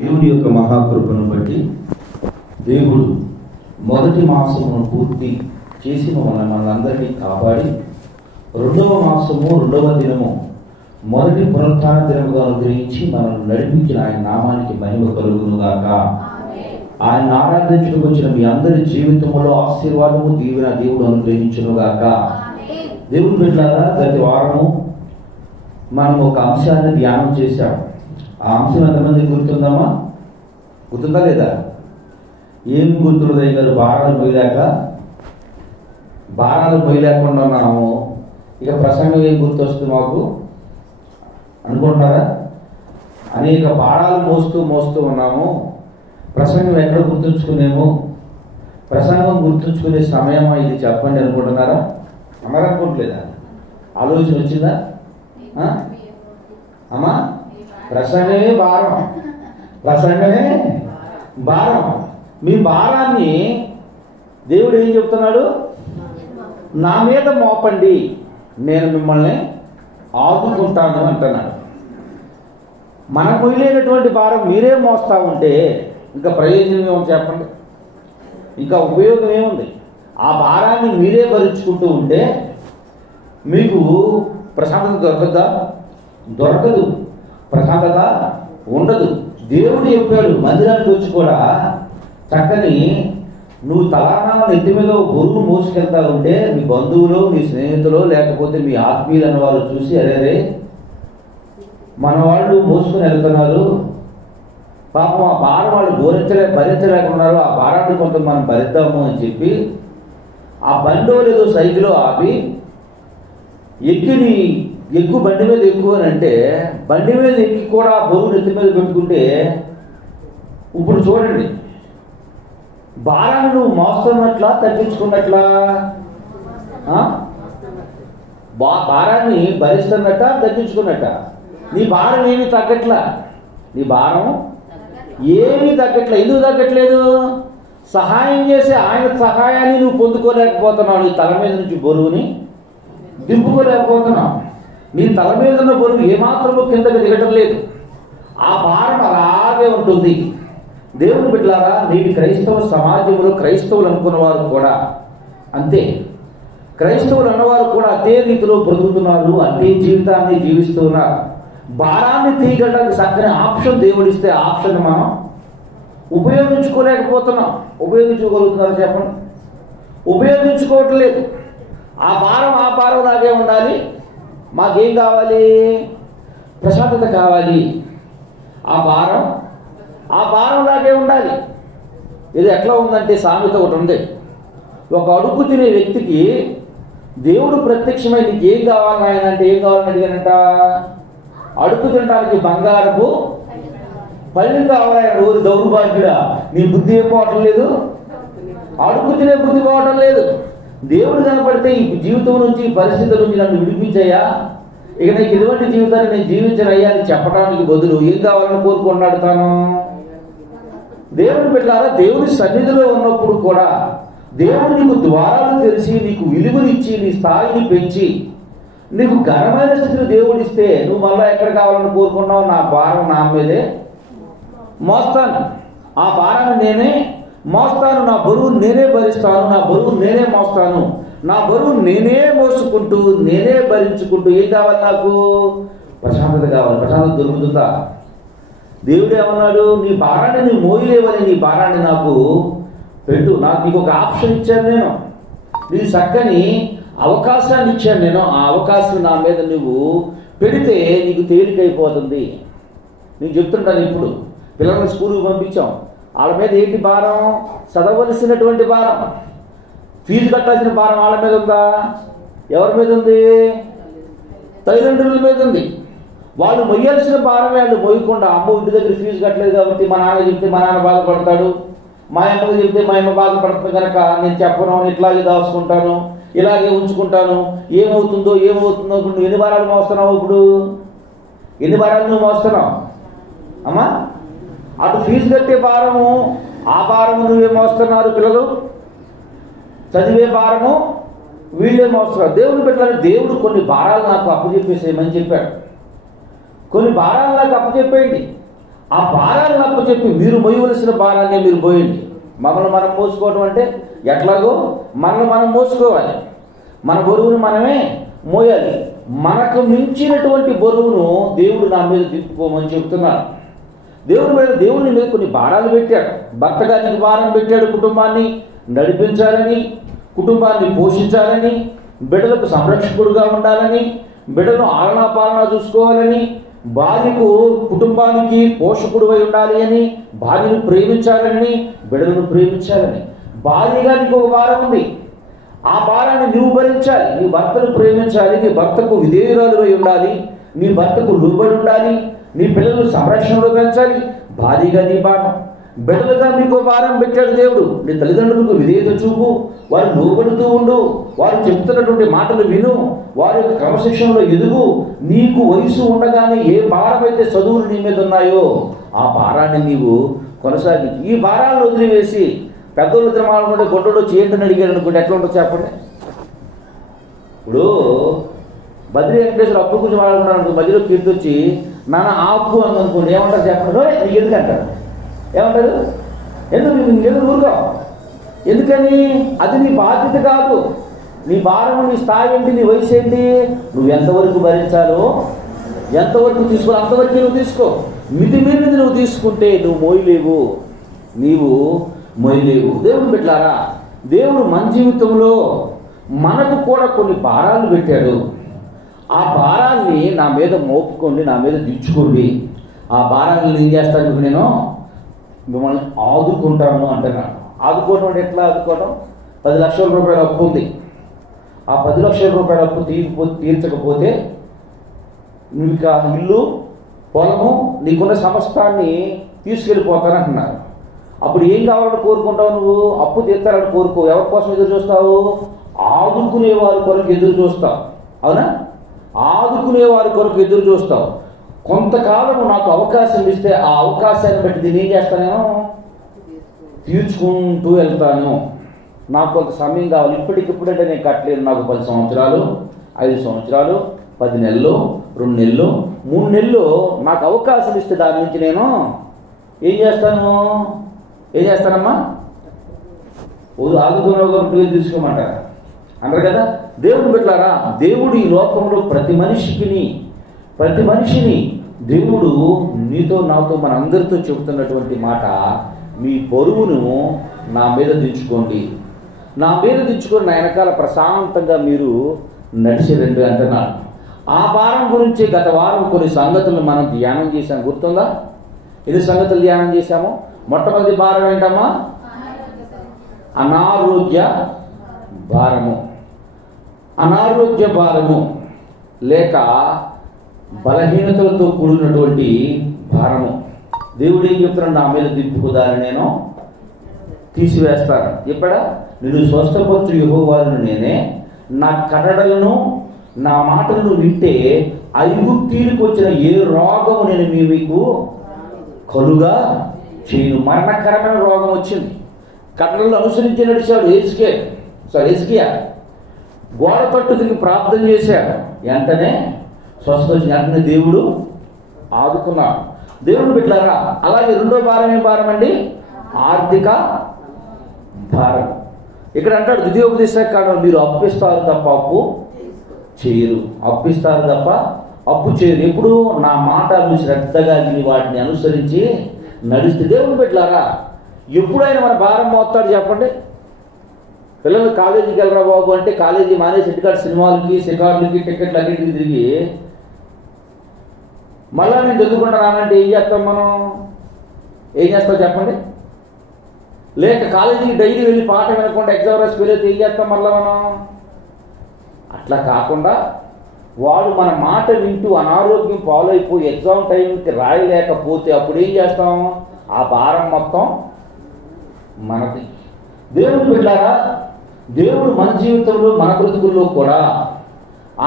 దేవుని యొక్క మహాకృపను బట్టి దేవుడు మొదటి మాసమును పూర్తి చేసి మనందరినీ కాపాడి రెండవ మాసము రెండవ దినము మొదటి పునరుత్థాన దినముగా అనుగ్రహించి మనల్ని నడిపించిన ఆయన నామానికి మహిమ కలుగునుగాక. ఆయన ఆరాధించుటకు వచ్చిన మీ అందరి జీవితంలో ఆశీర్వాదము దీవెన దేవుడు అనుగ్రహించునుగాక. దేవుని బిడ్డలారా, గత వారము మనం ఒక అంశాన్ని ధ్యానం చేశాం. ఆ అంశం ఎంతమందికి గుర్తుందమ్మా? గుర్తుందా లేదా? ఏం గుర్తున్నది గారు? భారాలు మొయ్యలేకుండా ఉన్నాము. ఇక ప్రసంగం ఏం గుర్తొస్తుంది మాకు అనుకుంటున్నారా? అనేక భారాలు మోస్తూ ఉన్నాము. ప్రసంగం ఎక్కడ గుర్తుంచుకునేమో? ప్రసంగం గుర్తుంచుకునే సమయమా ఇది చెప్పండి అనుకుంటున్నారా? అన్నారనుకోవట్లేదా? ఆలోచన వచ్చిందా అమ్మా? ప్రసంగమే భారం. మీ భారాన్ని దేవుడు ఏం చెప్తున్నాడు? నా మీద మోపండి, నేను మిమ్మల్ని ఆదుకుంటాను అంటున్నాడు. మన మొయ్యలేనటువంటి భారం మీరే మోస్తా ఉంటే ఇంకా ప్రయోజనం ఏముంది చెప్పండి? ఇంకా ఉపయోగం ఏముంది? ఆ భారాన్ని మీరే భరించుకుంటూ ఉంటే మీకు ప్రశాంతత దొరకదు, ప్రశాంతత ఉండదు. దేవుడు చెప్పాడు, మందిరానికి వచ్చి కూడా చక్కని నువ్వు తలానా నెత్తి మీద బరువు మోసుకెళ్తా ఉంటే మీ బంధువులు, మీ స్నేహితులు, లేకపోతే మీ ఆత్మీయులు అన్న వాళ్ళు చూసి అరే మన వాళ్ళు మోసుకుని వెళ్తున్నారు, పాపం ఆ భారం వాళ్ళు భరించలేకున్నారు, ఆ భారాన్ని కొంత మనం భరిద్దాము అని చెప్పి ఆ బండో లేదో సైకిలో ఆపి ఎక్కువ బండి మీద ఎక్కువ అని అంటే బండి మీద ఎక్కి కూడా బరువు నెత్తి మీద పెట్టుకుంటే ఇప్పుడు చూడండి, భారాన్ని నువ్వు మోస్తున్నట్లా తగ్గించుకున్నట్లా? భారాన్ని భరిస్తున్నట్ట తగ్గించుకున్నట్ట? నీ భారం ఏమీ తగ్గట్లా. నీ భారం ఏమీ తగ్గట్లా. ఎందుకు తగ్గట్లేదు? సహాయం చేసే ఆయన సహాయాన్ని నువ్వు పొందుకోలేకపోతున్నావు. నీ తల మీద నుంచి బరువుని దింపుకోలేకపోతున్నావు. నీ తల మీద ఉన్న బరువు ఏమాత్రమూ కిందకి దిగటం లేదు. ఆ భారం అలాగే ఉంటుంది. దేవుని బిడ్డలారా, నేటి క్రైస్తవ సమాజంలో క్రైస్తవులు అనుకున్న వారు కూడా అంతే. క్రైస్తవులు అన్నవారు కూడా అదే రీతిలో బ్రతుకుతున్నారు, అదే జీవితాన్ని జీవిస్తున్నారు. భారాన్ని తీయగలడానికి చక్కని ఆప్షన్ దేవుడిస్తే ఆప్షన్ మనం ఉపయోగించుకోలేకపోతున్నాం. ఉపయోగించుకోగలుగుతున్నారు చెప్పండి? ఉపయోగించుకోవట్లేదు. ఆ భారం లాగే ఉండాలి. మాకేం కావాలి? ప్రశాంతత కావాలి. ఆ భారం లాగే ఉండాలి. ఇది ఎట్లా ఉందంటే సామెత ఒకటి ఉంది. ఒక అడుగు తినే వ్యక్తికి దేవుడు ప్రత్యక్షమై నీకు ఏం కావాలని ఆయన అంటే ఏం కావాలని అడిగానంట? అడుగు తినడానికి బంగారపు పళ్ళు కావాలి. రోజు దౌర్భాగ్యుడా, నీ బుద్ధి ఏం పోవటం లేదు, అడుగు తినే బుద్ధి పోవటం లేదు. దేవుడు కనపడితే ఈ జీవితం నుంచి, ఈ పరిస్థితుల నుంచి నన్ను విడిపించయ్యా, ఇక నీకు ఎటువంటి జీవితాన్ని నేను జీవించనయ్యా అని చెప్పడానికి బదులు ఏం కావాలని కోరుకున్నాడు తాను. దేవుని బిడ్డలారా, దేవుడి సన్నిధిలో ఉన్నప్పుడు కూడా దేవుడు నీకు ద్వారాలు తెరిచి, నీకు విలువనిచ్చి, నీ స్థాయిని పెంచి, నీకు ఘనమైన స్థితిని దేవుడిస్తే నువ్వు మళ్ళీ ఎక్కడ కావాలని కోరుకున్నావు? నా భారం నా మీదే మోస్తాను, ఆ భారాన్ని నేనే మోస్తాను, నా బరువు నేనే భరిస్తాను, నా బరువు నేనే మోస్తాను, నా బరువు నేనే మోసుకుంటూ నేనే భరించుకుంటూ ఏం కావాలి? నాకు ప్రశాంతత కావాలి. ప్రశాంతత దొరుకుతుందా? దేవుడు ఏమన్నాడు? నీ భారాన్ని నువ్వు మోయలేవని నీ భారాన్ని నాకు పెట్టు. నాకు నీకు ఒక ఆప్షన్ ఇచ్చాను నేను, నీ చక్కని అవకాశాన్ని ఇచ్చాను నేను. ఆ అవకాశం నా మీద నువ్వు పెడితే నీకు తేలికైపోతుంది. నేను చెప్తుంటాను, ఇప్పుడు పిల్లల్ని స్కూల్కి పంపించాం, వాళ్ళ మీద ఏంటి భారం? చదవలసినటువంటి భారం, ఫీజు కట్టాల్సిన భారం వాళ్ళ మీద ఉందా? ఎవరి మీద ఉంది? తల్లిదండ్రుల మీద ఉంది. వాళ్ళు మొయ్యాల్సిన భారం వాళ్ళు మొయ్యకుండా, అమ్మ ఇంటి దగ్గర ఫీజు కట్టలేదు కాబట్టి మా నాన్న చెప్తే మా నాన్న బాధపడతాడు, మా అమ్మకి చెప్తే మా అమ్మ బాధపడుతుంది కనుక నేను చెప్పను, ఇట్లాగే దాచుకుంటాను, ఇలాగే ఉంచుకుంటాను, ఏమవుతుందో ఇప్పుడు ఎన్ని భారాలు మోస్తున్నావు? ఇప్పుడు ఎన్ని భారాలు నువ్వు మోస్తున్నావు అమ్మా? అటు ఫీజు కట్టే భారము, ఆ భారము నువ్వే మోస్తున్నారు. పిల్లలు చదివే భారము వీళ్ళే మోస్తున్నారు. దేవుని పెట్టాలి. దేవుడు కొన్ని భారాలు నాకు అప్పచెప్పేసేయమని చెప్పాడు. కొన్ని భారాలు నాకు అప్పచెప్పేయండి, ఆ భారాన్ని అప్పచెప్పి మీరు మోయవలసిన భారాన్ని మీరు మోయండి. మమ్మల్ని మనం మోసుకోవడం అంటే ఎట్లాగో మనల్ని మనం మోసుకోవాలి, మన బరువును మనమే మోయాలి. మనకు మించినటువంటి బరువును దేవుడు నా మీద దింపుకోమని చెప్తున్నాడు. దేవుని మీద కొన్ని భారాలు పెట్టాడు. భర్త గారికి భారం పెట్టాడు, కుటుంబాన్ని నడిపించాలని, కుటుంబాన్ని పోషించాలని, బిడ్డలకు సంరక్షకుడుగా ఉండాలని, బిడ్డను ఆలనా పాలన చూసుకోవాలని, భార్యకు కుటుంబానికి పోషకుడు అయి ఉండాలి అని, భార్యను ప్రేమించాలని, బిడ్డలను ప్రేమించాలని. భార్యగా నీకు ఒక భారం ఉంది. ఆ భారాన్ని నువ్వు భరించాలి. నీ భర్తను ప్రేమించాలి, నీ భర్తకు విధేయురాలు అయి ఉండాలి, నీ భర్తకు లోబడి ఉండాలి, నీ పిల్లలను సంరక్షణలో పెంచాలి. భార్యగా నీ భారం. బిడ్డలుగా మీకు భారం పెట్టాడు దేవుడు. నీ తల్లిదండ్రులకు విధేయత చూపు, వారు లోబడుతూ ఉండు, వారు చెప్తున్నటువంటి మాటలు విను, వారి యొక్క క్రమశిక్షణలో ఎదుగు. నీకు వయసు ఉండగానే ఏ భారం అయితే చదువులు నీ మీద ఉన్నాయో ఆ భారాన్ని నీవు కొనసాగించు. ఈ భారాలను వదిలివేసి పెద్దోళ్ళు తిరమాలనుకుంటే గొడ్డోడు చేయండి అడిగాడు అనుకుంటే ఎట్లా ఉండదు చెప్పండి. ఇప్పుడు బద్రీ వెంకటేశ్వర అప్పు గురించి మాట్లాడుతున్నాను, మధ్యలో కీర్తి వచ్చి నాన్న ఆ అప్పు అని అనుకోండి, ఏమంటారు చెప్పండి? నీకు ఎందుకు అంటారు? ఏమంటారు? ఎందుకు ఊరుకో? ఎందుకని? అది నీ బాధ్యత కాదు. నీ భారం, నీ స్థాయి ఏంటి, నీ వయసు ఏంటి, నువ్వు ఎంతవరకు భరించాలో ఎంతవరకు తీసుకోవాలి అంతవరకు నువ్వు తీసుకో. మితిమీరినది నువ్వు తీసుకుంటే నువ్వు మోయలేవు, నీవు మోయలేవు. దేవుడు బిడ్డలారా, దేవుడు మన జీవితంలో మనకు కూడా కొన్ని భారాలు పెట్టాడు. ఆ భారాన్ని నా మీద మోపుకోండి, నా మీద దించుకోండి. ఆ భారాన్ని ఏం చేస్తాను? నేను మిమ్మల్ని ఆదుకుంటాను అంటున్నాను. ఆదుకోవడం అంటే ఎట్లా ఆదుకోవడం? 10 లక్షల రూపాయల అప్పు ఉంది. ఆ 10 లక్షల రూపాయల అప్పు తీర్చకపోతే నువ్వు ఇక ఇల్లు, పొలము, నీకున్న సమస్తాన్ని తీసుకెళ్ళిపోతానంటున్నారు. అప్పుడు ఏం కావాలని కోరుకుంటావు? నువ్వు అప్పు తీర్చాలని కోరుకో. ఎవరి కోసం ఎదురు చూస్తావు? ఆదుకునే వారి కొరకు ఎదురు చూస్తావు. అవునా? ఆదుకునే వారి కొరకు ఎదురు చూస్తావు. కొంతకాలం నాకు అవకాశం ఇస్తే ఆ అవకాశాన్ని బట్టి దీన్ని ఏం చేస్తాను? నేను తీర్చుకుంటూ వెళ్తాను. నాకు కొంత సమయం కావాలి. ఇప్పటికిప్పుడంటే నేను కట్టలేను. నాకు 10 సంవత్సరాలు, 5 సంవత్సరాలు, 10 నెలలు, 2 నెలలు, 3 నెలలు నాకు అవకాశం ఇస్తే దాని నుంచి నేను ఏం చేస్తానమ్మా? ఆదుకునే తీసుకోమంటారా అంటారు కదా. దేవుడు బిడ్డలారా, దేవుడు ఈ లోకంలో ప్రతి మనిషిని దేవుడు నీతో నాతో మనందరితో చెబుతున్నటువంటి మాట, మీ బరువును నా మీద దించుకోండి, నా మీద దించుకొని నా వెనకాల ప్రశాంతంగా మీరు నడిచి రండి అంటున్నాను. ఆ భారం గురించి గత వారం కొన్ని సంగతులను మనం ధ్యానం చేశాం. గుర్తుందా? ఎన్ని సంగతులు ధ్యానం చేశాము? మొట్టమొదటి భారం ఏంటమ్మా? అనారోగ్య భారము. అనారోగ్య భారము లేక బలహీనతలతో కూడినటువంటి భారము. దేవుడు ఏం చెప్తున్నాడు? నా మీద దింపుకుదాన్ని నేను తీసివేస్తాను. ఎప్పుడా? నేను స్వస్థపరచు యెహోవాను నేనే, నా కట్టడలను నా మాటలను వింటే ఐగుప్తీయులకు వచ్చిన ఏ రోగము నేను మీకు కలుగా చేయను. మరణకరమైన రోగం వచ్చింది. కట్టడలను అనుసరించి నడిచాడు హిజ్కియా. గోడ తట్టు తిరిగి ప్రార్థన చేశాడు. వెంటనే స్వస్థత వచ్చింది. వెంటనే దేవుడు ఆదుకున్నాడు. దేవుడు బిడ్డలారా, అలాగే రెండో భారం ఏం భారం అండి? ఆర్థిక భారం. ఇక్కడ అంటాడు ద్వితీయోపదేశకాండం, మీరు అప్పిస్తారు తప్ప అప్పు చేయరు. అప్పిస్తారు తప్ప అప్పు చేయరు. ఎప్పుడు? నా మాటలు శ్రద్ధగా విని వాటిని అనుసరించి నడిస్తే. దేవుడు బిడ్డలారా, ఎప్పుడైనా మన భారం మోస్తాడు చెప్పండి? పిల్లలు కాలేజీకి వెళ్ళరా బాబు అంటే కాలేజీ మానేసి ఇంటికాడ సినిమాలకి, షికారులకి, టికెట్లు అన్నింటికి తిరిగి మళ్ళా నేను చదువుకుంటా రానంటే ఏం చేస్తాం మనం? ఏం చేస్తాం చెప్పండి? లేక కాలేజీకి డైలీ వెళ్ళి పాఠం వినకుండా ఎగ్జామ్ రాసి వెళ్ళి ఏం చేస్తాం మళ్ళా మనం? అట్లా కాకుండా వాడు మన మాట వింటూ అనారోగ్యం పాలైపోయి ఎగ్జామ్ టైంకి రాయలేకపోతే అప్పుడు ఏం చేస్తాం? ఆ భారం మొత్తం మనది. దేవుడు బిడ్డలారా, దేవుడు మన జీవితంలో మన బ్రతుకుల్లో కూడా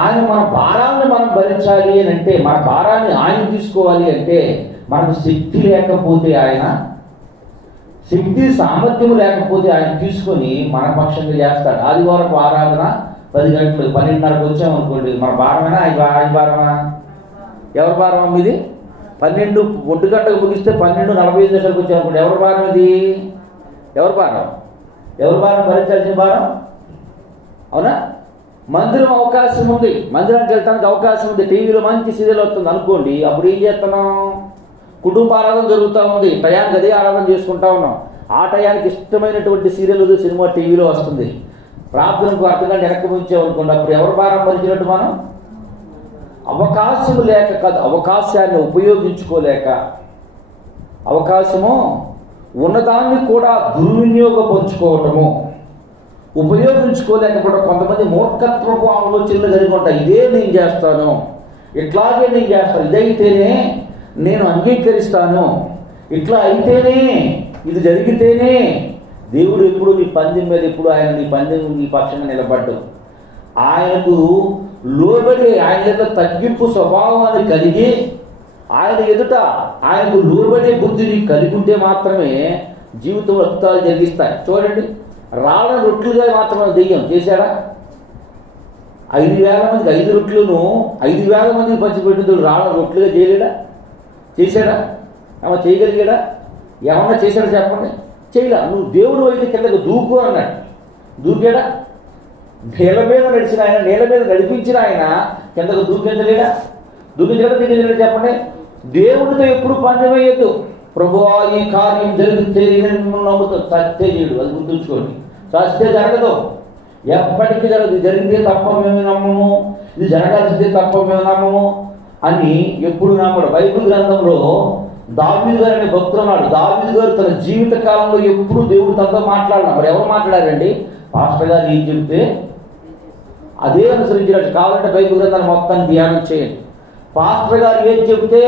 ఆయన మన భారాన్ని మనం భరించాలి అని అంటే, మన భారాన్ని ఆయన తీసుకోవాలి అంటే మనకు శక్తి లేకపోతే, ఆయన శక్తి సామర్థ్యం లేకపోతే ఆయన తీసుకొని మన పక్షంగా చేస్తాడు. ఆదివారం ఆరాధన 10 గంటలకు 12:30కు వచ్చామనుకోండి, మన భారమేనా? ఆయన భారమా? ఎవరి భారం ఇది? 1 గంటకు ముగిస్తే 12:45 వచ్చామనుకోండి, ఎవరి భారం ఇది? ఎవరి భారం? ఎవరి భారం భరించాల్సిన భారం? అవునా? మందిరం అవకాశం ఉంది, మందిరానికి వెళ్ళడానికి అవకాశం ఉంది, టీవీలో మంచి సీరియల్ వస్తుంది అనుకోండి, అప్పుడు ఏం చేస్తున్నాం? కుటుంబ ఆరాధన జరుగుతూ ఉంది, టయానికి అదే ఆరాధన చేసుకుంటా ఉన్నాం. ఆ టయానికి ఇష్టమైనటువంటి సీరియల్ సినిమా టీవీలో వస్తుంది, ప్రార్థనకు అర్థగంట వెనక్కి ఉంచామనుకోండి, అప్పుడు ఎవరు భారం భరించినట్టు మనం? అవకాశం లేక కాదు, అవకాశాన్ని ఉపయోగించుకోలేక, అవకాశము ఉన్నదాన్ని కూడా దుర్వినియోగపరుచుకోవటము, ఉపయోగించుకోలేకపోవడం. కొంతమంది మూర్ఖత్వపు ఆలోచనలు కలిగి ఉంటాయి. ఇదే నేను చేస్తాను, ఇట్లాగే నేను చేస్తాను, ఇదైతేనే నేను అంగీకరిస్తాను, ఇట్లా అయితేనే, ఇది జరిగితేనే. దేవుడు ఎప్పుడు నీ పందెం మీద, ఎప్పుడు ఆయన నీ పందెం నీ పక్షంగా నిలబడ్డు. ఆయనకు లోబడి, ఆయన ఎదుట తగ్గింపు స్వభావాన్ని కలిగి, ఆయన ఎదుట ఆయనకు లోబడే బుద్ధిని కలిగి ఉంటే మాత్రమే జీవితంలో అద్భుతాలు జరిగిస్తాయి. చూడండి, రాళ్ళ రొట్లుగా మాత్రమే దెయ్యం చేశాడా? 5,000 మందికి 5 రొట్లును 5,000 మందికి పంచిపెట్టింది రాళ్ళ రొట్లుగా చేయలేడా? చేశాడా? ఏమన్నా చేయగలిగాడా? ఏమన్నా చేశాడా చెప్పండి? చేయలే. నువ్వు దేవుడు అయితే కిందకు దూకు అన్నాడు, దూకాడా? నేల మీద నడిచిన ఆయన, నేల మీద నడిపించిన ఆయన కిందకు దూకించలేడా? దూకించలేడా చెప్పండి? దేవుడితో ఎప్పుడు పందెమయ్యొద్దు. ప్రభువా ఈ కార్యం జరిగితే నమ్ముతాం, సత్య చేయడు, అది గుర్తుంచుకోండి. సత్య జరగదు, ఎప్పటికీ జరగదు. ఇది జరిగితే తప్ప మేము నమ్మము, ఇది జరగాల్సిందే తప్ప మేము నమ్మము అని ఎప్పుడు నమ్మడు. బైబిల్ గ్రంథంలో దావీదు గారు అనే భక్తుడు ఉన్నాడు. దావీదు గారు తన జీవిత కాలంలో ఎప్పుడు దేవుడు తనతో మాట్లాడినా, మరి ఎవరు మాట్లాడారండి? పాస్టర్ గారు ఏం చెబితే అదే అనుసరించినట్టు. కావాలంటే బైబిల్ గ్రంథాన్ని మొత్తాన్ని ధ్యానం చేయండి. పాస్టర్ గారు ఏం చెబితే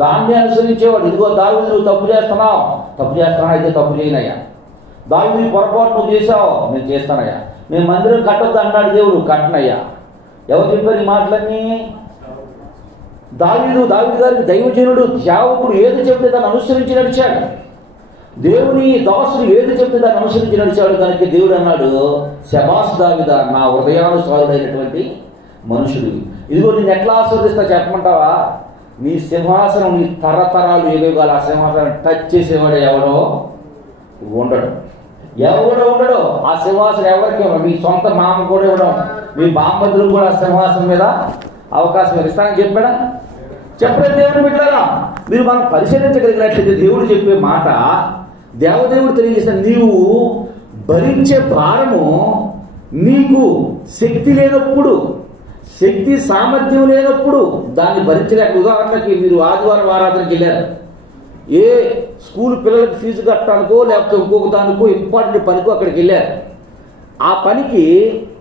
దాన్ని అనుసరించేవాడు. ఇదిగో దావీదు నువ్వు తప్పు చేస్తున్నావు, తప్పు చేస్తున్నావు, అయితే తప్పు చేయనయ్యా. దావీదు పొరపాటు నువ్వు చేసావు, నేను చేస్తానయ్యా. నేను మందిరం కట్టొద్దు అన్నాడు దేవుడు, కట్టనయ్యా. ఎవరు చెప్పారు ఈ మాటలన్నీ? దావీదు గారికి దైవజనుడు, సేవకుడు ఏది చెప్తే దాన్ని అనుసరించి నడిచాడు. దేవుని దాసుడు ఏది చెప్తే దాన్ని అనుసరించి నడిచాడు. కనుక దేవుడు అన్నాడు, శబాష్ దావీదా, నా హృదయానుసారుడైనటువంటి మనుషుడు. ఇదిగో నేను ఎట్లా ఆస్వాదిస్తా చెప్పమంటావా? నీ సింహాసనం, నీ తరతరాలు ఏవేగాలి, ఆ సింహాసనం టచ్ చేసేవాడు ఎవడో ఉండడు, ఎవడో ఉండడు. ఆ సింహాసనం ఎవరికి ఇవ్వడం, మీ సొంత మామ కూడా ఇవ్వడం, మీ బామ్మతులకు కూడా ఆ సింహాసనం మీద అవకాశం ఇస్తానని చెప్పాడా? చెప్పడం దేవుని బిడ్డలారా, మీరు మనం పరిశీలించగలిగినట్లయితే దేవుడు చెప్పే మాట, దేవదేవుడు తెలియజేసిన నీవు భరించే భారము, నీకు శక్తి లేనప్పుడు, శక్తి సామర్థ్యం లేనప్పుడు దాన్ని భరించలేక. ఉదాహరణకి మీరు ఆదివారం ఆరాధనకి వెళ్ళారు, ఏ స్కూల్ పిల్లలకి ఫీజు కట్టడానికో లేకపోతే ఇంకొక దానికో ఇంపార్టెంట్ పనికో అక్కడికి వెళ్ళారు. ఆ పనికి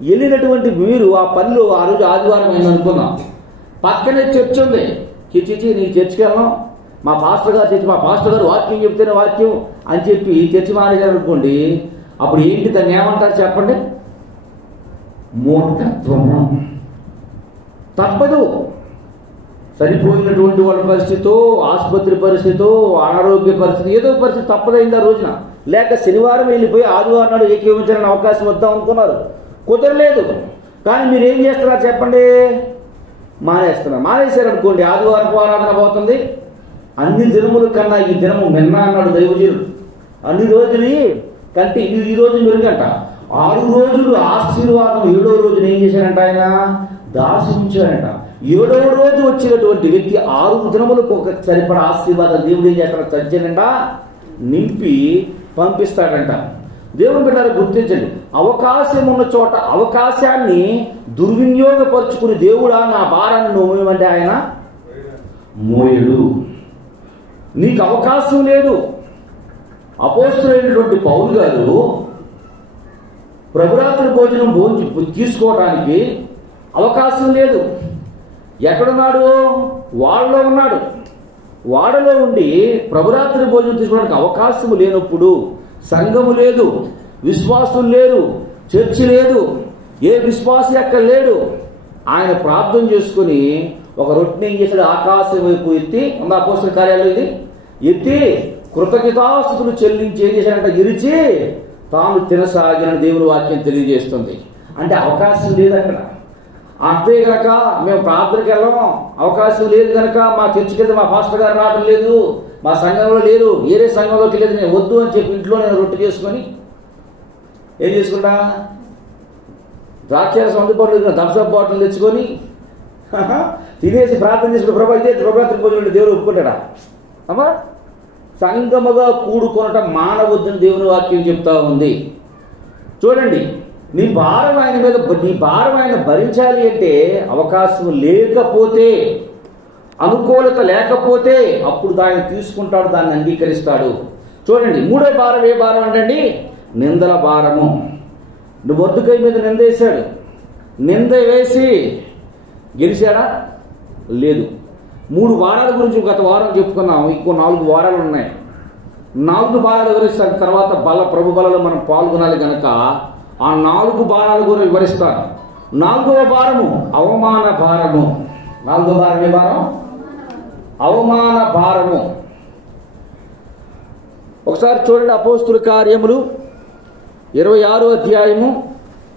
వెళ్ళినటువంటి మీరు, ఆ పనిలో ఆ రోజు ఆదివారం అయింది అనుకున్నాం, పక్కనే చర్చ్ ఉంది. చిచ్చి నీకు చర్చికి వెళ్ళాం, మా పాస్టర్ గారు వాక్యం చెప్తేనే వాక్యం అని చెప్పి చర్చి మానేశారు అనుకోండి, అప్పుడు ఏంటి దాన్ని ఏమంటారు చెప్పండి? మూర్ఖత్వము. తప్పదు. సరిపోయినటువంటి వాళ్ళ పరిస్థితితో, ఆసుపత్రి పరిస్థితితో, అనారోగ్య పరిస్థితి, ఏదో పరిస్థితి తప్పదైంది ఆ రోజున. లేక శనివారం వెళ్ళిపోయి ఆదివారం నాడు ఏకీవించాలని అవకాశం వద్దాం అనుకున్నారు, కుదరలేదు. కానీ మీరు ఏం చేస్తున్నారు చెప్పండి? మానేశారు అనుకోండి, ఆదివారం ఆరాధన పోతుంది. అన్ని దినముల కన్నా ఈ దినము మిన్న అన్నాడు దైవజనుడు. అన్ని రోజులు కంటే ఈ రోజు మెరుగంట. 6 రోజులు ఆశీర్వాదం, 7వ రోజున ఏం చేశాడంట ఆయన? దాసించాడంట. 7వ రోజు వచ్చినటువంటి వ్యక్తి 6 దినములకు ఒక సరిపడా ఆశీర్వాదం దేవుడు ఏం చేస్తాడు? సజ్జనంట నింపి పంపిస్తాడంట. దేవుని బిడ్డలారా గుర్తించండి, అవకాశం ఉన్న చోట అవకాశాన్ని దుర్వినియోగపరుచుకుని దేవుడా నా భారాన్ని మోయమంటే ఆయన మోయడు. నీకు అవకాశం లేదు. అపోస్తలుడైనటువంటి పౌలు గారు ప్రభురాత్రి భోజనం తీసుకోవడానికి అవకాశం లేదు. ఎక్కడున్నాడు? వాడలో ఉన్నాడు. వాడలో ఉండి ప్రభురాత్రి భోజనం తీసుకోవడానికి అవకాశం లేనప్పుడు, సంఘము లేదు, విశ్వాసం లేరు, చర్చి లేదు, ఏ విశ్వాసి అక్కడ లేడు. ఆయన ప్రార్థన చేసుకుని ఒక రొట్టెని ఏం చేశాడు? ఆకాశం వైపు ఎత్తి, ఉన్న అపోస్తల కార్యాలు ఇది ఎత్తి కృతజ్ఞతాస్తుతులు చెల్లించి ఏం చేశాడంట? ఇరిచి తాను తినసాగిన దేవుని వాక్యం తెలియజేస్తుంది. అంటే అవకాశం లేదు అక్కడ. అంతే కనుక మేము ప్రార్థనకి వెళ్ళాం, అవకాశం లేదు కనుక మా చర్చికి వెళ్తే మా పాస్టర్ గారు రావడం లేదు, మా సంఘంలో లేరు, ఏరే సంఘంలోకి లేదు, నేను వద్దు అని చెప్పి ఇంట్లో నేను రొట్టె చేసుకొని ఏం చేసుకుంటా, ద్రాక్షారసం అందుబాటులో థమ్సప్ బాటిల్ తెచ్చుకొని తినేసి ప్రార్థన చేసుకుని ప్రభా ఇదే ప్రభాతం భోజనం దేవుడు ఒప్పుకుంటాడా? అమ్మా, సంగముగా కూడుకొనటం మానవద్దని దేవుని వాక్యం చెప్తా ఉంది. చూడండి, నీ భారం ఆయన మీద, నీ భారం ఆయన భరించాలి అంటే అవకాశం లేకపోతే, అనుకూలత లేకపోతే అప్పుడు దాన్ని తీసుకుంటాడు, దాన్ని అంగీకరిస్తాడు. చూడండి, మూడో భారం ఏ భారం అంటండి? నిందల భారము. నువ్వు మొద్దుకై మీద నింద వేశాడు, నింద వేసి గెలిచాడా? లేదు. 3 వారాల గురించి గత వారం చెప్పుకున్నాం, ఇంకో 4 వారాలు ఉన్నాయి. 4 వారాలు వివరిస్తాను. తర్వాత ప్రభు బలలో మనం పాల్గొనాలి కనుక ఆ 4 భారాల గురించి వివరిస్తాను. 4వ భారము అవమాన భారము. 4వ భారం ఏ భారం? అవమాన భారము. ఒకసారి చూడండి, అపోస్తుల కార్యములు 26వ అధ్యాయము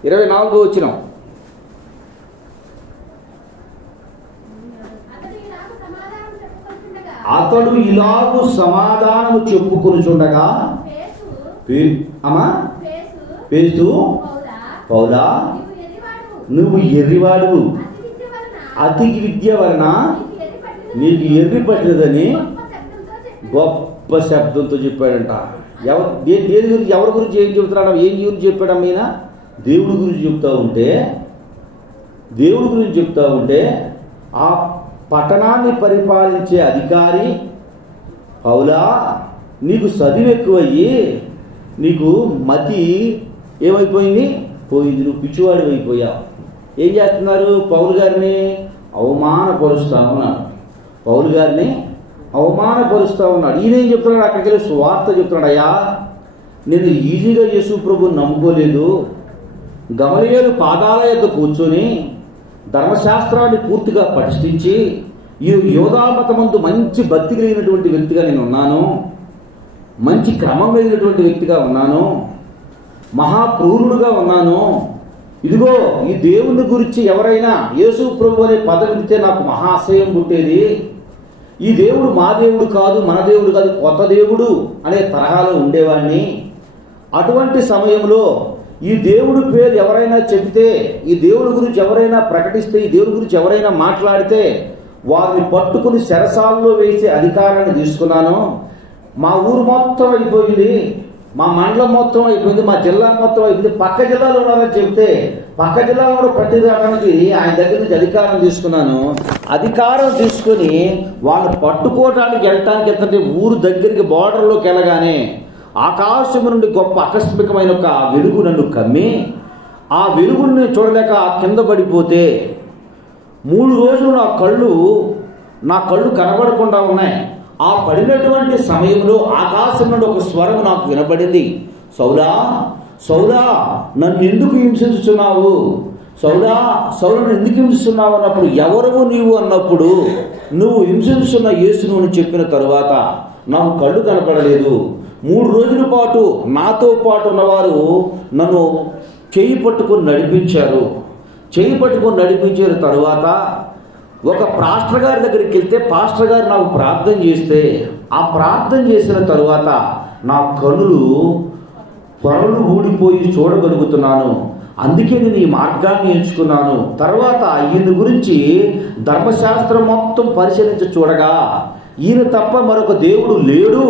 24వ వచనం. అతడు ఇలాగు సమాధానము చెప్పుకొనుచుండగా పేతు, పౌలా, నువ్వు ఎర్రివాడు, అతి విద్య వలన నీకు ఎర్రి పట్టినదని గొప్ప శబ్దంతో చెప్పాడంట. దేని గురించి, ఎవరి గురించి ఏం చెబుతున్నాడు? ఏం గురించి చెప్పాడు? ఈయన దేవుడి గురించి చెప్తా ఉంటే ఆ పట్టణాన్ని పరిపాలించే అధికారి, పౌలా నీకు చదువు ఎక్కువయ్యి నీకు మతి ఏమైపోయింది? పోయింది, నువ్వు పిచ్చివాడు అయిపోయావు. ఏం చేస్తున్నారు? పౌలు గారిని అవమానపరుస్తా ఉన్నాడు. ఈయన ఏం చెప్తున్నాడు? అక్కడికి వెళ్ళి స్వార్థ చెప్తున్నాడు. అయ్యా, నేను ఈజీగా యేసు ప్రభువుని నమ్ముకోలేదు. గమలీయేలు పాదాల యొద్ద కూర్చొని ధర్మశాస్త్రాన్ని పూర్తిగా పఠించి ఈ యోధామతమందు మంచి భక్తి కలిగినటువంటి వ్యక్తిగా నేను ఉన్నాను, మంచి క్రమం కలిగినటువంటి వ్యక్తిగా ఉన్నాను, మహాక్రూరుడుగా ఉన్నాను. ఇదిగో ఈ దేవుని గురించి ఎవరైనా యేసు ప్రభు అనే పదం వింటే నాకు మహా అసహ్యం పుట్టేది. ఈ దేవుడు మా దేవుడు కాదు, మన దేవుడు కాదు, కొత్త దేవుడు అనే తరహాలో ఉండేవాడిని. అటువంటి సమయంలో ఈ దేవుడి పేరు ఎవరైనా చెబితే, ఈ దేవుడి గురించి ఎవరైనా ప్రకటిస్తే, ఈ దేవుడి గురించి ఎవరైనా మాట్లాడితే వారిని పట్టుకుని చెరసాలలో వేసే అధికారాన్ని తీసుకున్నాను. మా ఊరు మొత్తం అయిపోయింది, మా మండలం మొత్తం అయిపోయింది, మా జిల్లా మొత్తం అయిపోయింది, పక్క జిల్లాలో ఉన్నారని చెబితే పక్క జిల్లాలో కూడా ప్రతిదానికి ఆయన దగ్గర నుంచి అధికారం తీసుకున్నాను. అధికారం తీసుకుని వాళ్ళు పట్టుకోవడానికి వెళ్ళటానికి ఎంతంటే ఊరు దగ్గరికి బార్డర్లోకి వెళ్ళగానే ఆకాశం నుండి గొప్ప ఆకస్మికమైన ఒక వెలుగు నన్ను కమ్మి, ఆ వెలుగుని చూడలేక కింద పడిపోతే 3 రోజులు నా కళ్ళు కనబడకుండా ఉన్నాయి. ఆ పడినటువంటి సమయంలో ఆకాశం నుండి ఒక స్వరం నాకు వినబడింది. సౌలా, సౌలా, నన్ను ఎందుకు హింసించుచున్నావు? సౌలా, సౌలను ఎందుకు హింసిస్తున్నావు అన్నప్పుడు, ఎవరు నీవు అన్నప్పుడు, నువ్వు హింసించున్న యేసును అని చెప్పిన తరువాత నాకు కళ్ళు కనపడలేదు. 3 రోజుల పాటు నాతో పాటు ఉన్నవారు నన్ను చేయి పట్టుకొని నడిపించారు. తరువాత ఒక పాస్టర్ గారి దగ్గరికి వెళ్తే పాస్టర్ గారు నాకు ప్రార్థన చేస్తే, ఆ ప్రార్థన చేసిన తరువాత నా కనులు ఊడిపోయి చూడగలుగుతున్నాను. అందుకే నేను ఈ మార్గాన్ని ఎంచుకున్నాను. తర్వాత ఈయన గురించి ధర్మశాస్త్రం మొత్తం పరిశీలించి చూడగా ఈయన తప్ప మరొక దేవుడు లేడు,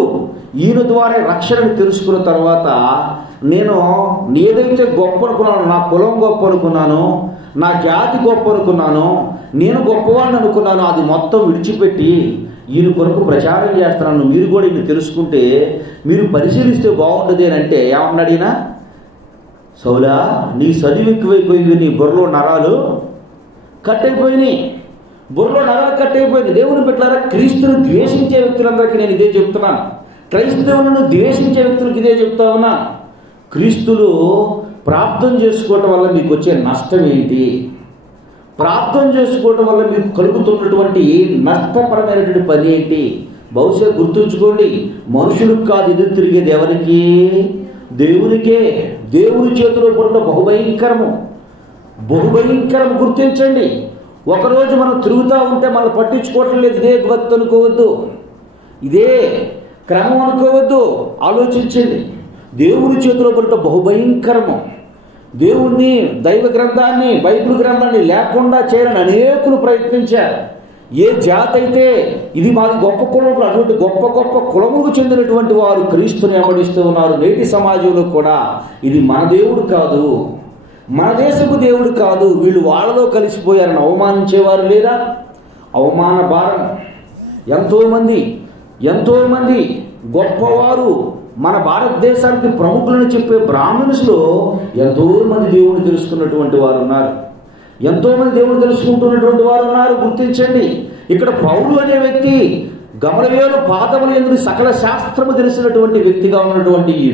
ఈయన ద్వారా రక్షణను తెలుసుకున్న తర్వాత నేను ఏదైతే గొప్ప అనుకున్నాను, నా కులం గొప్ప అనుకున్నాను, నా జాతి గొప్ప అనుకున్నాను, నేను గొప్పవాడిని అనుకున్నాను, అది మొత్తం విడిచిపెట్టి ఈయన కొరకు ప్రచారం చేస్తున్నాను. మీరు కూడా ఈయన తెలుసుకుంటే, మీరు పరిశీలిస్తే బాగుంటుంది అని అంటే ఏమన్నాడు ఈయన? సౌలా, నీ చదువు ఎక్కువైపోయింది, నీ బుర్రలో నరాలు కట్టయిపోయినాయి, దేవుని బిడ్డలారా, క్రీస్తును ద్వేషించే వ్యక్తులందరికీ నేను ఇదే చెప్తున్నాను. క్రైస్తవులను ద్వేషించే వ్యక్తులకు ఇదే చెప్తా ఉన్నా. క్రీస్తులు ప్రార్థన చేసుకోవటం వల్ల మీకు వచ్చే నష్టం ఏంటి? ప్రార్థన చేసుకోవటం వల్ల మీకు కలుగుతున్నటువంటి నష్టపరమైనటువంటి పని ఏంటి? బహుశా గుర్తుంచుకోండి, మనుషులకు కాదు ఎదురు తిరిగేది ఎవరికి? దేవునికే. దేవుని చేతిలో పడిన బహుభయంకరము. బహుభయంకరం. గుర్తించండి. ఒకరోజు మనం తిరుగుతూ ఉంటే మనం పట్టించుకోవటం లేదు, ఇదే భక్తి అనుకోవద్దు, ఇదే క్రమం అనుకోవద్దు. ఆలోచించండి. దేవుని చేతిలో పడ్డ బహుభయంకరము. దేవుణ్ణి, దైవ గ్రంథాన్ని, బైబిల్ గ్రంథాన్ని లేకుండా చేయాలని అనేకులు ప్రయత్నించారు. ఏ జాతి అయితే ఇది మాది గొప్ప కులం, అటువంటి గొప్ప గొప్ప కులములకు చెందినటువంటి వారు క్రీస్తుని వెంబడిస్తూ ఉన్నారు. నేటి సమాజంలో కూడా ఇది మన దేవుడు కాదు, మన దేశపు దేవుడు కాదు, వీళ్ళు వాళ్ళలో కలిసిపోయారని అవమానించేవారు లేరా? అవమాన భారం. ఎంతోమంది గొప్పవారు మన భారతదేశానికి ప్రముఖులను చెప్పే బ్రాహ్మణుస్లో ఎంతోమంది దేవుడిని తెలుసుకున్నటువంటి వారు ఉన్నారు, ఎంతోమంది దేవుడు తెలుసుకుంటున్నటువంటి వారు ఉన్నారు. గుర్తించండి. ఇక్కడ పౌలు అనే వ్యక్తి గమలయేలు పాదముల యందు సకల శాస్త్రము తెలిసినటువంటి వ్యక్తిగా ఉన్నటువంటి ఈ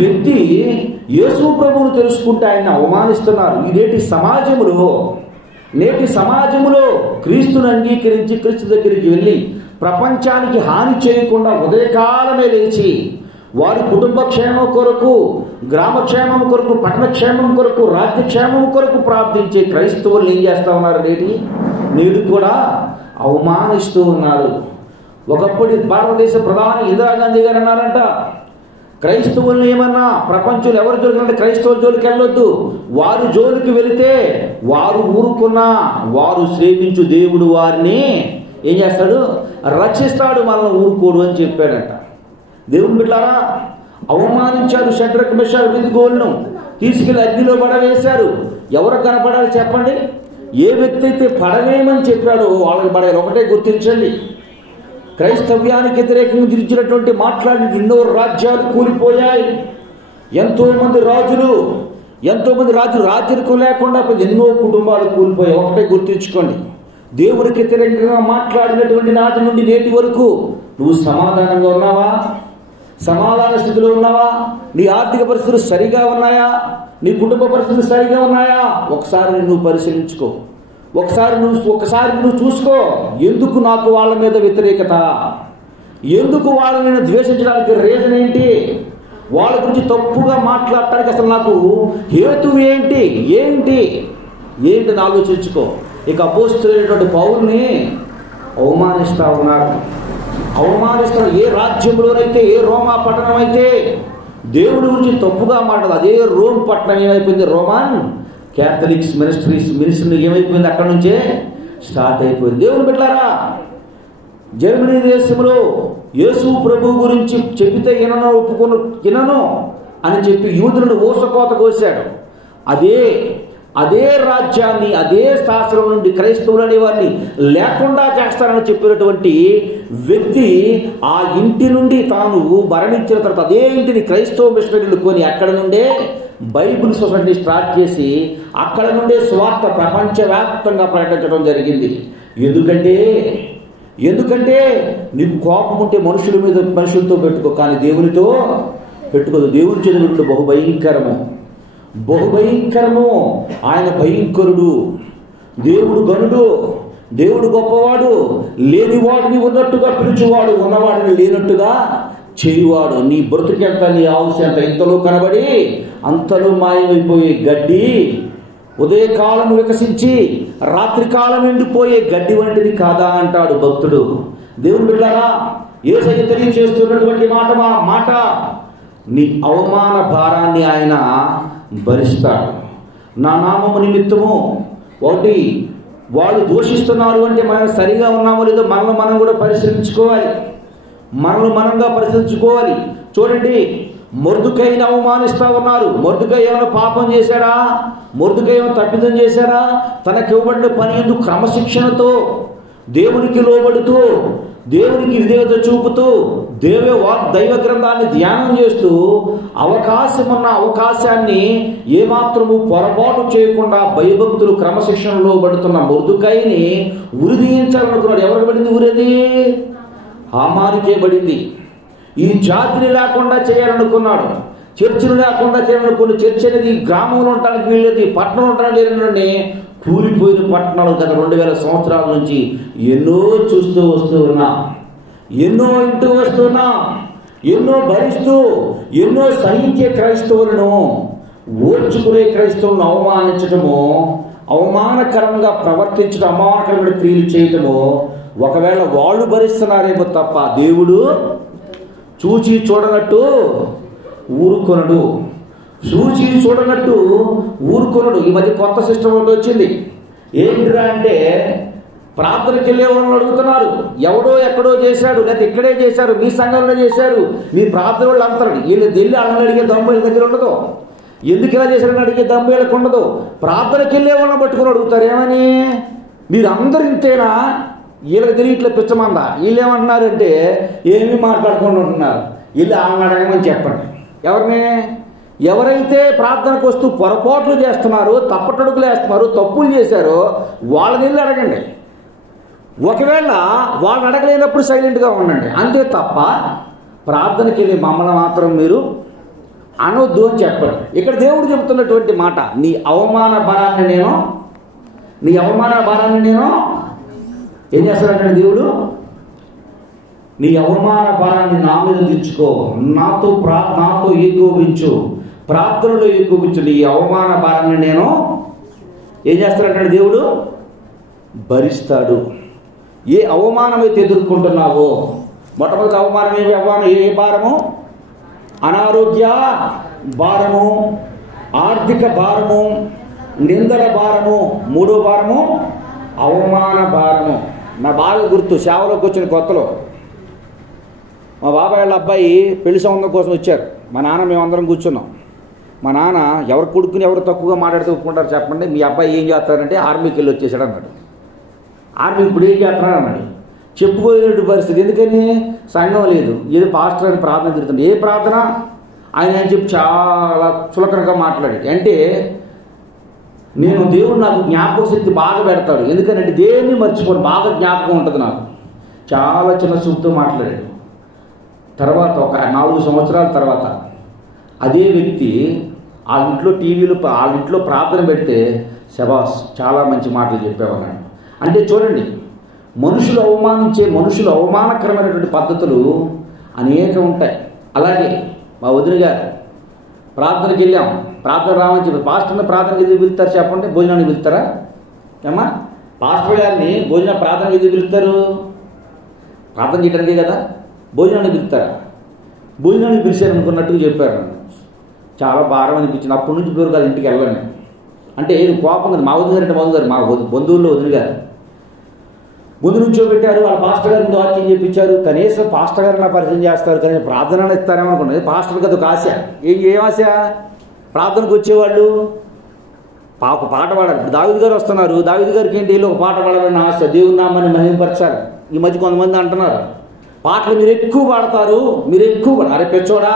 వ్యక్తి యేసు ప్రభువును తెలుసుకుంటే ఆయన అవమానిస్తున్నారు. ఈ నేటి సమాజములో క్రీస్తును అంగీకరించి క్రీస్తు దగ్గరికి వెళ్ళి ప్రపంచానికి హాని చేయకుండా ఉదయకాలమే లేచి వారి కుటుంబ క్షేమం కొరకు, గ్రామక్షేమం కొరకు, పట్టణ క్షేమం కొరకు, రాజ్య క్షేమం కొరకు ప్రార్థించే క్రైస్తవులు ఏం చేస్తూ ఉన్నారు? నేడు కూడా అవమానిస్తూ ఉన్నారు. ఒకప్పుడు భారతదేశ ప్రధాని ఇందిరాగాంధీ గారు అన్నారంట, క్రైస్తవుల్ని ఏమన్నా ప్రపంచంలో ఎవరు జోలికి క్రైస్తవుల జోలికి వెళ్ళొద్దు, వారు జోలికి వెళితే వారు ఊరుకున్నా వారు సేవించు దేవుడు వారిని ఏం చేస్తాడు? రక్షిస్తాడు, మనల్ని ఊరుకోడు అని చెప్పాడంట. దేవుని బిడ్డలారా, అవమానించారు. షడ్రక్ మెషక్ అబేద్నెగోలను తీసుకెళ్లి అగ్నిలో పడవేశారు. ఎవరు కనపడాలి చెప్పండి? ఏ వ్యక్తి అయితే పడవేయమని చెప్పాడో వాళ్ళకి పడేయాలి. ఒకటే గుర్తించండి. క్రైస్తవ్యానికి వ్యతిరేకంగా తిరిగినటువంటి మాట్లాడిన ఎన్నో రాజ్యాలు కూలిపోయాయి. ఎంతోమంది రాజులు రాజ్యం లేకుండా ఎన్నో కుటుంబాలు కూలిపోయాయి. ఒకటే గుర్తించుకోండి. దేవునికి వ్యతిరేకంగా మాట్లాడినటువంటి నాటి నుండి నేటి వరకు నువ్వు సమాధానంగా ఉన్నావా? సమాధాన స్థితిలో ఉన్నావా? నీ ఆర్థిక పరిస్థితులు సరిగా ఉన్నాయా? నీ కుటుంబ పరిస్థితులు సరిగా ఉన్నాయా? ఒకసారి నువ్వు పరిశీలించుకో. ఒకసారి నువ్వు చూసుకో. ఎందుకు నాకు వాళ్ళ మీద వ్యతిరేకత? ఎందుకు వాళ్ళని నేను ద్వేషించడానికి రీజన్ ఏంటి? వాళ్ళ గురించి తప్పుగా మాట్లాడటానికి అసలు నాకు హేతువు ఏంటి అని ఆలోచించుకో. ఇక అపోస్తలుడైనటువంటి పౌలుని అవమానిస్తూ ఉన్నారు. ఏ రాజ్యంలోనైతే, ఏ రోమా పట్టణం అయితే దేవుడి గురించి తప్పుగా మాట్లాడదు, అదే రోమ్ పట్టణం ఏమైపోయింది? రోమన్ క్యాథలిక్స్ మినిస్ట్రీ ఏమైపోయింది? అక్కడ నుంచే స్టార్ట్ అయిపోయింది. దేవుని బిడ్డలారా, జర్మనీ దేశంలో యేసు ప్రభు గురించి చెబితే వినను అని చెప్పి యూదులను ఊసకోత కోశాడు. అదే రాజ్యాన్ని, అదే శాస్త్రం నుండి క్రైస్తవులు అనే వారిని లేకుండా చేస్తారని చెప్పినటువంటి వ్యక్తి ఆ ఇంటి నుండి తాను మరణించిన తర్వాత అదే ఇంటిని క్రైస్తవ మిషనరీలు కొని అక్కడ నుండే బైబిల్ సొసైటీ స్టార్ట్ చేసి అక్కడ నుండే స్వార్థ ప్రపంచవ్యాప్తంగా ప్రకటించడం జరిగింది. ఎందుకంటే నీకు కోపం ఉంటే మనుషులతో పెట్టుకో, కానీ దేవునితో పెట్టుకోదు. దేవుని చేతులు బహుభయంకరము. ఆయన భయంకరుడు, దేవుడు గనుడు, దేవుడు గొప్పవాడు, లేనివాడిని ఉన్నట్టుగా పిలుచువాడు, ఉన్నవాడిని లేనట్టుగా చేయువాడు. నీ బ్రతుకెంత, నీ ఆవుసు ఎంత, ఇంతలో కనబడి అంతలో మాయమైపోయే గడ్డి ఉదయకాలం వికసించి రాత్రికాలం ఎండిపోయే గడ్డి వంటిది కాదా అంటాడు భక్తుడు. దేవుని బిడ్డలారా, యేసయ్య తెలియజేస్తున్నటువంటి మాట, నీ అవమాన భారాన్ని ఆయన భరిస్తాడు. నా నామము నిమిత్తము వాళ్ళు దూషిస్తున్నారు అంటే మనం సరిగా ఉన్నామో లేదో మనం కూడా పరిశీలించుకోవాలి. మనంగా పరిశీలించుకోవాలి. చూడండి, మొర్దుకైని అవమానిస్తూ ఉన్నారు. మొర్దుకై ఏమైనా పాపం చేశాడా? మొర్దుకై ఏమైనా తప్పిదం చేశాడా? తనకి ఇవ్వబడిన పని ఎందుకు క్రమశిక్షణతో, దేవునికి లోబడుతూ, దేవునికి విధేయత చూపుతూ, దైవ గ్రంథాన్ని ధ్యానం చేస్తూ అవకాశాన్ని ఏమాత్రము పొరపాటు చేయకుండా భయభక్తులు క్రమశిక్షణలో పడుతున్న మొర్దుకైని ఉరిదీయించాలనుకున్నాడు. ఎవరికి పడింది ఉరేది? హామానికే పడింది. ఈ జాతిని లేకుండా చేయాలనుకున్నాడు. చర్చలు లేకుండా చేయాలనుకున్న చర్చ అనేది గ్రామంలో ఉండడానికి వీళ్ళది, పట్టణంలో ఉండడానికి లేదండి. కూలిపోయిన పట్టణాలు గత 2000 సంవత్సరాల నుంచి ఎన్నో చూస్తూ వస్తూ ఉన్నా, ఎన్నో ఇంటూ వస్తున్నా, ఎన్నో భరిస్తూ, ఎన్నో సహించే క్రైస్తవులను ఓర్చుకునే క్రైస్తవులను అవమానించటము, అవమానకరంగా ప్రవర్తించడం, అవమానకరమైన క్రియలు చేయటము ఒకవేళ వాళ్ళు భరిస్తున్నారేమో తప్ప దేవుడు చూచి చూడనట్టు ఊరుకొనడు. చూచి చూడనట్టు ఊరుకొనడు. ఈ మధ్య కొత్త సిస్టమ్ ఒకటి వచ్చింది. ఏంటిరా అంటే ప్రార్థనకి వెళ్ళే వాళ్ళని అడుగుతున్నారు, ఎవడో ఎక్కడో చేశాడు, లేకపోతే ఇక్కడే చేశారు, మీ సంఘంలో చేశారు, మీ ప్రార్థన వాళ్ళు అంటారు. వీళ్ళు వెళ్ళి వాళ్ళని అడిగే దమ్ము వీళ్ళ దగ్గర ఉండదు. ఎందుకు ఇలా చేశారని అడిగే దమ్ము వీళ్ళకి ఉండదు. ప్రార్థనకి వెళ్ళే వాళ్ళని పట్టుకుని అడుగుతారు, ఏమని మీరు అందరూ ఇంతేనా, వీళ్ళకి తెలియ ఇట్లా పిచ్చమంద. వీళ్ళు ఏమంటున్నారంటే ఏమీ మాట్లాడుకుండా ఉంటున్నారు. వీళ్ళు వాళ్ళని అడగమని చెప్పండి. ఎవరిని? ఎవరైతే ప్రార్థనకు వస్తూ పొరపాట్లు చేస్తున్నారో, తప్పటడుగులు వేస్తున్నారో, తప్పులు చేశారో వాళ్ళని వెళ్ళి అడగండి. ఒకవేళ వాళ్ళని అడగలేనప్పుడు సైలెంట్గా ఉండండి, అంతే తప్ప ప్రార్థనకి వెళ్ళి మమ్మల్ని మాత్రం మీరు అనొద్దు అని చెప్పండి. ఇక్కడ దేవుడు చెబుతున్నటువంటి మాట, నీ అవమాన భారాన్ని నేను ఏం చేస్తాడంటే దేవుడు, నీ అవమాన భారాన్ని నా మీద దించుకో, నాతో ఏకోపించు, ప్రార్థనలో ఏకోపించు, నీ అవమాన భారాన్ని నేను ఏం చేస్తాడంటే దేవుడు భరిస్తాడు. ఏ అవమానం అయితే ఎదుర్కొంటున్నావో, మొట్టమొదటి అవమానం ఏ భారము? అనారోగ్య భారము, ఆర్థిక భారము, నిందల భారము. మూడో భారము అవమాన భారము. నా బాగా గుర్తు, సేవలోకి వచ్చిన కొత్తలో మా బాబాయ్ వాళ్ళ అబ్బాయి పెళ్లి సంబంధం కోసం వచ్చారు. మా నాన్న మేమందరం కూర్చున్నాం. మా నాన్న ఎవరు కొడుకుని ఎవరు తక్కువగా మాట్లాడితే ఒప్పుకుంటారు చెప్పండి? మీ అబ్బాయి ఏం చేస్తారంటే ఆర్మీకి వెళ్ళి వచ్చేసాడు అన్నాడు. ఆర్మీ ఇప్పుడు ఏం చేస్తున్నాడు అన్నాడు. చెప్పుకోలేని పరిస్థితి. ఎందుకని? సంఘం లేదు, ఏదో పాస్టర్ అని ప్రార్థన తిరుగుతుంది. ఏ ప్రార్థన ఆయన అని చెప్పి చాలా చులకనగా మాట్లాడాడు. అంటే నేను దేవుడు నాకు జ్ఞాపక శక్తి బాగా పెడతాడు. ఎందుకంటే దేన్ని మర్చిపోను, బాగా జ్ఞాపకం ఉంటుంది నాకు. చాలా చిన్న చూపుతో మాట్లాడాడు. తర్వాత ఒక 4 సంవత్సరాల తర్వాత అదే వ్యక్తి వాళ్ళ ఇంట్లో టీవీలో వాళ్ళ ఇంట్లో ప్రార్థన పెడితే శబాస్ చాలా మంచి మాటలు చెప్పేవాడు. అంటే చూడండి, మనుషులు అవమానకరమైనటువంటి పద్ధతులు అనేక ఉంటాయి. అలాగే మా వదిన గారు ప్రార్థనకి వెళ్ళాం, ప్రార్థన రామని చెప్పి పాస్టర్ని ప్రార్థనకి ఎందుకు పిలుస్తారు చెప్పండి? భోజనానికి పిలుస్తారా ఏమా? పాస్టర్ గారిని ప్రార్థనకి ఎందుకు పిలుస్తారు? ప్రార్థన చేయడానికే కదా. భోజనానికి పిలుస్తారా? భోజనానికి పిలిచారు అనుకున్నట్టుగా చెప్పారు. చాలా భారం అనిపించింది. అప్పటి నుంచి పేరు గారి ఇంటికి వెళ్ళాను. అంటే ఏది కోపం కదా. మా వదిన గారు అంటే వదిన గారు, మా బంధువుల్లో వదిన గారు ముందు నుంచో పెట్టారు. వాళ్ళ పాస్టర్ గారి ముందు వాక్యం చెప్పించారు. కనీసం పాస్టర్ గారిని నా పరిచయం చేస్తారు, కానీ ప్రార్థన ఇస్తారేమో అనుకున్నది. పాస్టర్ కదా ఒక ఆశ. ఏం ఆశ? ప్రార్థనకు వచ్చేవాళ్ళు పాట పాడారు. దావీదు గారు వస్తున్నారు, దావీదు గారికి ఏంటి ఒక పాట పాడాలని ఆశ, దేవుని నామాన్ని మహిమపరచాలి. ఈ మధ్య కొంతమంది అంటున్నారు పాటలు మీరు ఎక్కువ పాడతారు, అరే పెచ్చోడా,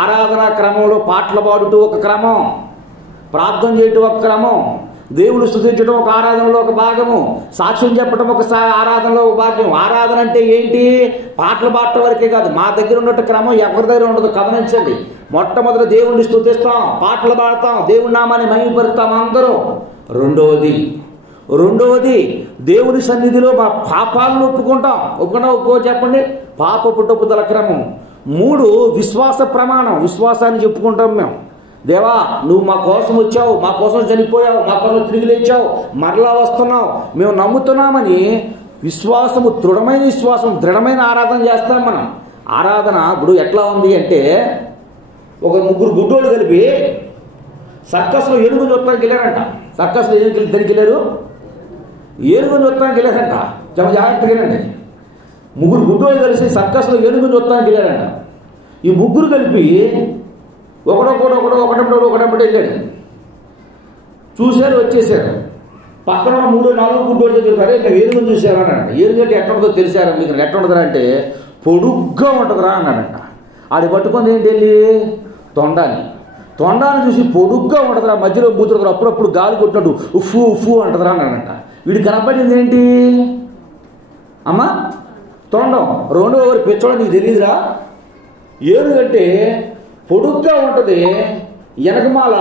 ఆరాధన క్రమంలో పాటలు పాడుతూ ఒక క్రమం, ప్రార్థన చేయటం ఒక క్రమం, దేవుని స్తుతించడం ఒక ఆరాధనలో ఒక భాగము, సాక్ష్యం చెప్పడం ఒక ఆరాధనలో ఒక భాగ్యం. ఆరాధన అంటే ఏంటి? పాటలు పాడటం వరకే కాదు. మా దగ్గర ఉన్నట్టు క్రమం ఎవరి దగ్గర ఉండదు. గమనించండి. మొట్టమొదటి దేవుణ్ణి స్తుతిస్తాం, పాటలు పాడతాం, దేవుని నామాన్ని మహిమపరుస్తాం అందరూ. రెండవది దేవుని సన్నిధిలో మా పాపాలను ఒప్పుకో చెప్పండి, పాప పుట్టపుదల క్రమం. 3 విశ్వాస ప్రమాణం, విశ్వాసాన్ని చెప్పుకుంటాం మేము. దేవా నువ్వు మా కోసం వచ్చావు, మా కోసం చనిపోయావు, మా కోసం తిరిగి లేచావు, మరలా వస్తున్నావు, మేము నమ్ముతున్నామని విశ్వాసము, దృఢమైన ఆరాధన చేస్తాం మనం. ఆరాధన ఇప్పుడు ఎట్లా ఉంది అంటే, ఒక 3 గుడ్డోళ్ళు కలిపి సర్కస్లో ఏనుగుని చూడటానికి వెళ్ళారంట. సర్కస్లో దానికి వెళ్ళారు, ఏనుగుని చూడటానికి వెళ్ళారంట. జాగ్రత్తగానండి. 3 గుడ్డోళ్ళు కలిసి సర్కస్లో ఏనుగుని చూడటానికి వెళ్ళారంట. ఈ 3 కలిపి ఒకటంటే వెళ్ళాడు. చూశారు, వచ్చేసారు. పక్కన 3-4 గుడ్డోళ్ళు చెప్పారు, ఇక్కడ ఏనుగుని చూశారని అంట. ఏనుగంటే ఎట్లా ఉంటుందో తెలిసారా మీకు? ఎట్లా ఉంటుందా అంటే పొడుగ్గా ఉంటుందిరా అన్నాడంట. ఆడి పట్టుకుంది ఏంటి? వెళ్ళి తొండాన్ని చూసి పొడుగ్గా ఉంటుందిరా, మధ్యలో బూతురురా, అప్పుడప్పుడు గాలి కొట్టినట్టు ఉఫ్ఫు అంటుందిరా అన్నాడంట. వీడికి కనపడింది ఏంటి అమ్మా? తొండం. రెండో ఎవరు పిచ్చోడ నీకు తెలియదురా? ఏనుగంటే పొడుగ్గా ఉంటుంది, వెనకమాల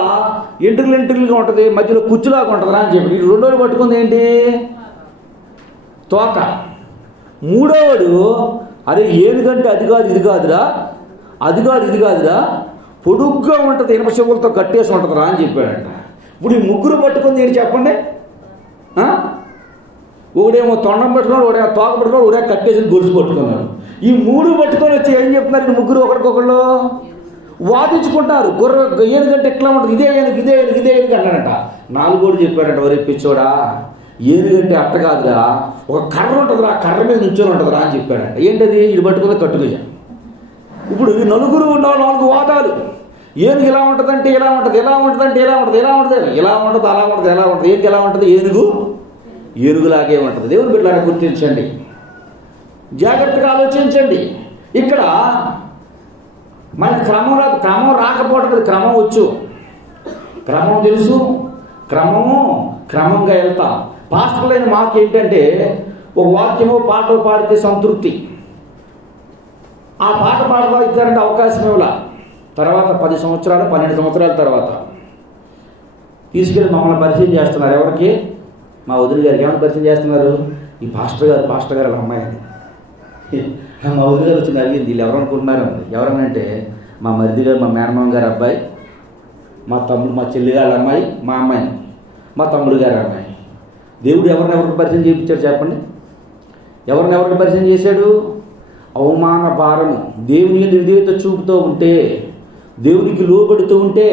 ఎంట్రులుగా ఉంటుంది, మధ్యలో కుచ్చులాగా ఉంటుందిరా అని చెప్పి వీడు రెండోడు పట్టుకుంది ఏంటి? తోక. మూడోవాడు అరే ఏనుగంటే అది కాదు ఇది కాదురా, పొడుగ్గా ఉంటుంది, ఇనుప చెవులతో కట్టేసి ఉంటుంది రా అని చెప్పాడంట. ఇప్పుడు ఈ ముగ్గురు పట్టుకుంది ఏంటి చెప్పండి? ఒకడేమో తొండం పట్టుకున్నాడు, ఒకడేమో తోక పట్టుకున్నాడు, ఒకడే కట్టేసి గొలుసు పట్టుకున్నాడు. ఈ మూడు పట్టుకొని వచ్చి ఏం చెప్తున్నారు ముగ్గురు ఒకరికొకళ్ళు వాదించుకుంటారు. ఏనుగంటే ఎట్లా ఉంటుంది, ఇదే ఏనుగు ఇదే ఏనుగు ఇదే ఏనుగు అన్నాడంట. నాలుగోడు చెప్పాడంట, ఒరే పిచ్చోడా ఏనుగంటే అట్ట కాదురా, ఒక కర్ర ఉంటుందిరా, కర్ర మీద నుంచొని ఉంటుందిరా అని చెప్పాడంట. ఏంటది? ఇది పట్టుకుని కట్టుగా. ఇప్పుడు ఈ నలుగురు ఉన్న 4 వాదాలు. ఏనుగు ఇలా ఉంటుందంటే ఇలా ఉంటుంది, ఇలా ఉంటుందంటే ఇలా ఉంటుంది, ఇలా ఉంటుంది, ఇలా ఉంటుంది, అలా ఉంటుంది, ఎలా ఉంటుంది. ఏంటి ఎలా ఉంటుంది? ఏనుగు ఏనుగులాగే ఉంటుంది. దేవుని బిడ్డలారా గుర్తించండి, జాగ్రత్తగా ఆలోచించండి. ఇక్కడ మనకి క్రమం రాకపోవడం, క్రమం వచ్చు, క్రమం తెలుసు, క్రమంగా వెళ్తాం. పాస్టర్లైన మాకేంటంటే ఒక వాక్యమో పాటో పాడితే సంతృప్తి. ఆ పాట పాడతా ఇచ్చారంటే అవకాశం ఇవ్వాల. తర్వాత 10 సంవత్సరాలు 12 సంవత్సరాల తర్వాత తీసుకెళ్ళి మమ్మల్ని పరిచయం చేస్తున్నారు. ఎవరికి? మా వదిలి గారికి. ఏమైనా పరిచయం చేస్తున్నారు? ఈ పాస్టర్ గారు వాళ్ళ అమ్మాయి అని. మా వదిలి గారు వచ్చింది అడిగింది, వీళ్ళు ఎవరు అనుకుంటున్నారు? ఎవరనంటే మా మరిది గారు, మా మేనమామ గారి అబ్బాయి, మా తమ్ముడు, మా చెల్లి గారి అమ్మాయి, మా అమ్మాయిని, మా తమ్ముడు గారి అమ్మాయి. దేవుడు ఎవరిని పరిచయం చేయించారు చెప్పండి? ఎవరిని పరిచయం చేశాడు? అవమాన భారము. దేవుని విధేయత చూపుతూ ఉంటే, దేవునికి లోబడుతూ ఉంటే,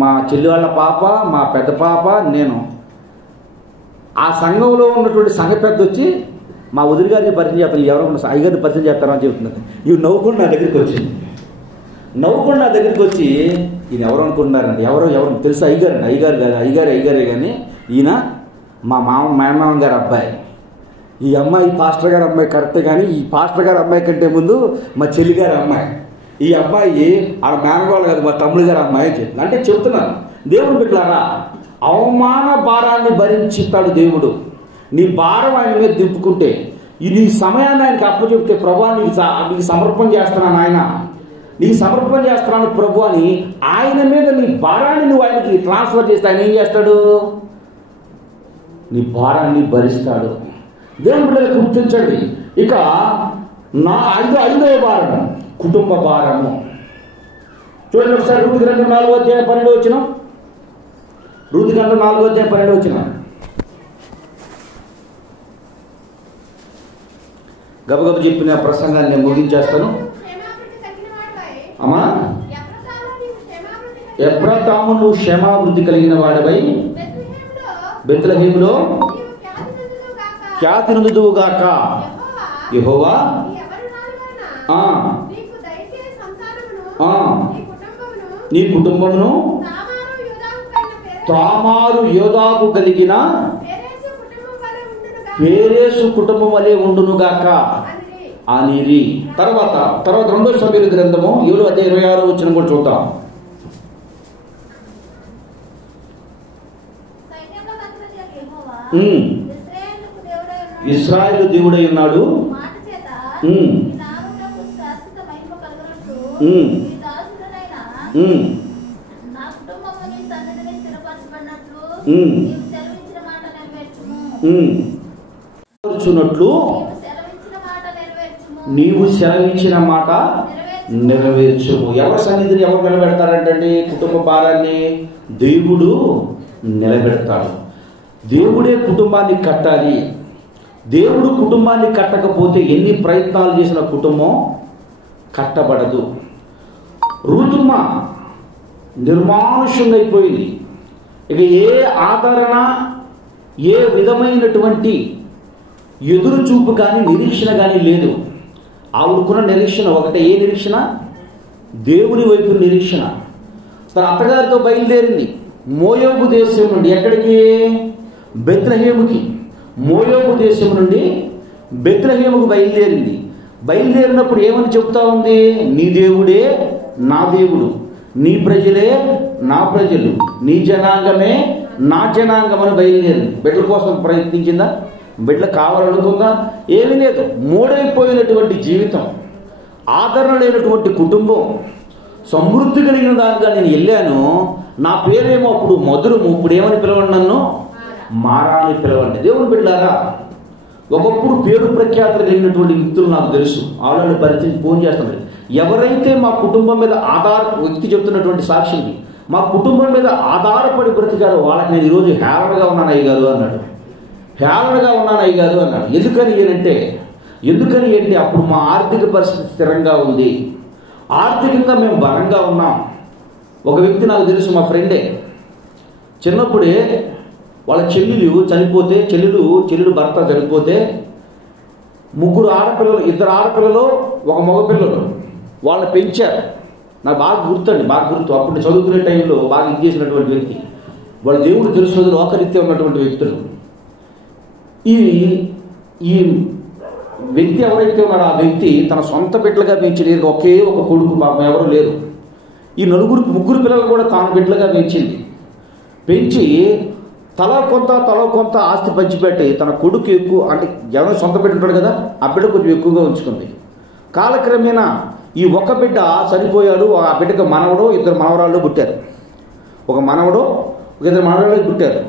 మా చెల్లి వాళ్ళ పాప, మా పెద్ద పాప, నేను ఆ సంఘంలో ఉన్నటువంటి సంఘ పెద్ద వచ్చి మా వదిలి గారిని పరిచయం చేస్తాను, ఎవరు అయ్యగారిని పరిచయం చేస్తారని చెబుతున్నారు. ఇవి నవ్వుకుండా నా దగ్గరికి వచ్చింది. నవ్వుకుండా నా దగ్గరికి వచ్చి ఈయన ఎవరు అనుకుంటున్నారండి? ఎవరు తెలుసు? అయ్యగారే కానీ ఈయన మా మేనమామ గారి అబ్బాయి. ఈ అమ్మాయి పాస్టర్ గారి అమ్మాయి కరెక్టే, కానీ ఈ పాస్టర్ గారి అమ్మాయి కంటే ముందు మా చెల్లి గారి అమ్మాయి. ఈ అబ్బాయి ఆ మేనగోళ్ళు కాదు, మా తమ్ముడు గారి అమ్మాయి అని చెప్తుంది. అంటే చెప్తున్నాను, దేవుని బిడ్డలారా, అవమాన భారాన్ని భరించుతాడు దేవుడు. నీ భారం ఆయన మీద దింపుకుంటే, నీ సమయాన్ని ఆయనకి అప్పచెప్తే, ప్రభు నీకు సమర్పణ చేస్తున్నాను ఆయన, నీకు సమర్పణ చేస్తున్నాను ప్రభు అని ఆయన మీద నీ భారాన్ని నువ్వు ఆయనకి ట్రాన్స్ఫర్ చేస్తే ఆయన ఏం చేస్తాడు? నీ భారాన్ని భరిస్తాడు. దేవుని బిడ్డలు గుర్తించండి. ఇక నా ఐదవ భారము కుటుంబ భారము. చూడండి ఒకసారి రూతు గ్రంథం 4వ అధ్యాయం 12వ వచనం. రూతు గ్రంథం 4వ అధ్యాయం 12వ వచనం. గబగబ చెప్పిన ప్రసంగాన్ని నేను ముగించేస్తాను. అమ్మా, ఎఫ్రాతాము నువ్వు క్షేమాభివృద్ధి కలిగిన వాడవై బెత్లెహేములో ఖ్యాతి నొందుదువుగాక. యెహోవా నీ కుటుంబమును తామారు యోదాకు కలిగిన పేరేసు కుటుంబం వలె ఉండునుగాక అనిరి. తర్వాత 2వ సమూయేలు గ్రంథము 7వ అధ్యాయం 26వ వచనం కూడా చూద్దాం. ఇశ్రాయేలు దేవుడై ఉన్నాడు. నీవు సెలవిచ్చిన మాట నెరవేర్చుము. ఎవరి సన్నిధిని ఎవరు నిలబెడతారంటండి? కుటుంబ భారాన్ని దేవుడు నిలబెడతాడు. దేవుడే కుటుంబాన్ని కట్టాలి. దేవుడు కుటుంబాన్ని కట్టకపోతే ఎన్ని ప్రయత్నాలు చేసిన కుటుంబం కట్టబడదు. రూతుమ్మ నిర్మానుష్యంగా అయిపోయింది. ఇక ఏ ఆదరణ, ఏ విధమైనటువంటి ఎదురు చూపు కానీ నిరీక్షణ కానీ లేదు. ఆవిడకున్న నిరీక్షణ ఒకటే. ఏ నిరీక్షణ? దేవుని వైపు నిరీక్షణ. తన అత్తగారితో బయలుదేరింది మోయోబు దేశం నుండి. ఎక్కడికి? బెత్లెహేముకి. మోయోబు దేశం నుండి బెత్లెహేముకు బయలుదేరింది. బయలుదేరినప్పుడు ఏమని చెప్తా ఉంది? నీ దేవుడే నా దేవుడు, నీ ప్రజలే నా ప్రజలు, నీ జనాంగమే నా జనాంగం అని బయలుదేరింది. బిడ్డల కోసం ప్రయత్నించిందా? బిడ్డలు కావాలనుకుందా? ఏమీ లేదు. మూడైపోయినటువంటి జీవితం, ఆదరణ లేనటువంటి కుటుంబం, సమృద్ధి కలిగిన దానిగా నేను వెళ్ళాను. నా పేరేమో అప్పుడు మధురము, ఇప్పుడు ఏమని పిలవండి? నన్ను మారా అని పిలవండి. దేవుని బిడ్డలారా, ఒకప్పుడు పేరు ప్రఖ్యాతులు కలిగినటువంటి వ్యక్తులు నాకు తెలుసు. ఆల్రెడీ పరిచయం ఫోన్ చేస్తున్నారు. ఎవరైతే మా కుటుంబం మీద వ్యక్తి చెప్తున్నటువంటి సాక్షిని మా కుటుంబం మీద ఆధారపడి బ్రతికారో వాళ్ళకి నేను ఈరోజు హేళనగా ఉన్నాను అయ్యగారు అన్నాడు. హేళనగా ఉన్నాను అయ్యగారు అన్నాడు. ఎందుకని అంటే అప్పుడు మా ఆర్థిక పరిస్థితి స్థిరంగా ఉంది, ఆర్థికంగా మేము బలంగా ఉన్నాం. ఒక వ్యక్తి నాకు తెలుసు, మా ఫ్రెండే. చిన్నప్పుడే వాళ్ళ చెల్లెలు భర్త చనిపోతే 2 ఆడపిల్లలు ఒక మగపిల్లలు వాళ్ళని పెంచారు. నాకు బాగా గుర్తు. అప్పుడు చదువుకునే టైంలో బాగా చేసినటువంటి వ్యక్తి. వాళ్ళ దేవుడు తెలుసు, లోకరీత్యా ఉన్నటువంటి వ్యక్తులు. ఈ వ్యక్తి ఎవరైతే ఉన్నాడో ఆ వ్యక్తి తన సొంత బిడ్డలుగా పెంచి ఒకే ఒక కొడుకు, పాపం ఎవరు లేరు. ఈ 3 పిల్లలు కూడా తాను బిడ్డలుగా పెంచి తల కొంత ఆస్తి పంచిపెట్టి తన కొడుకు ఎక్కువ, అంటే ఎవరైనా సొంత బిడ్డ ఉంటాడు కదా, ఆ బిడ్డ కొంచెం ఎక్కువగా ఉంచుకుంది. కాలక్రమేణా ఈ ఒక బిడ్డ చనిపోయాడు. ఆ బిడ్డకు మనవడు 2 మనవరాళ్ళు పుట్టారు. ఒక మనవడు 2 మనవరాళ్ళు పుట్టారు.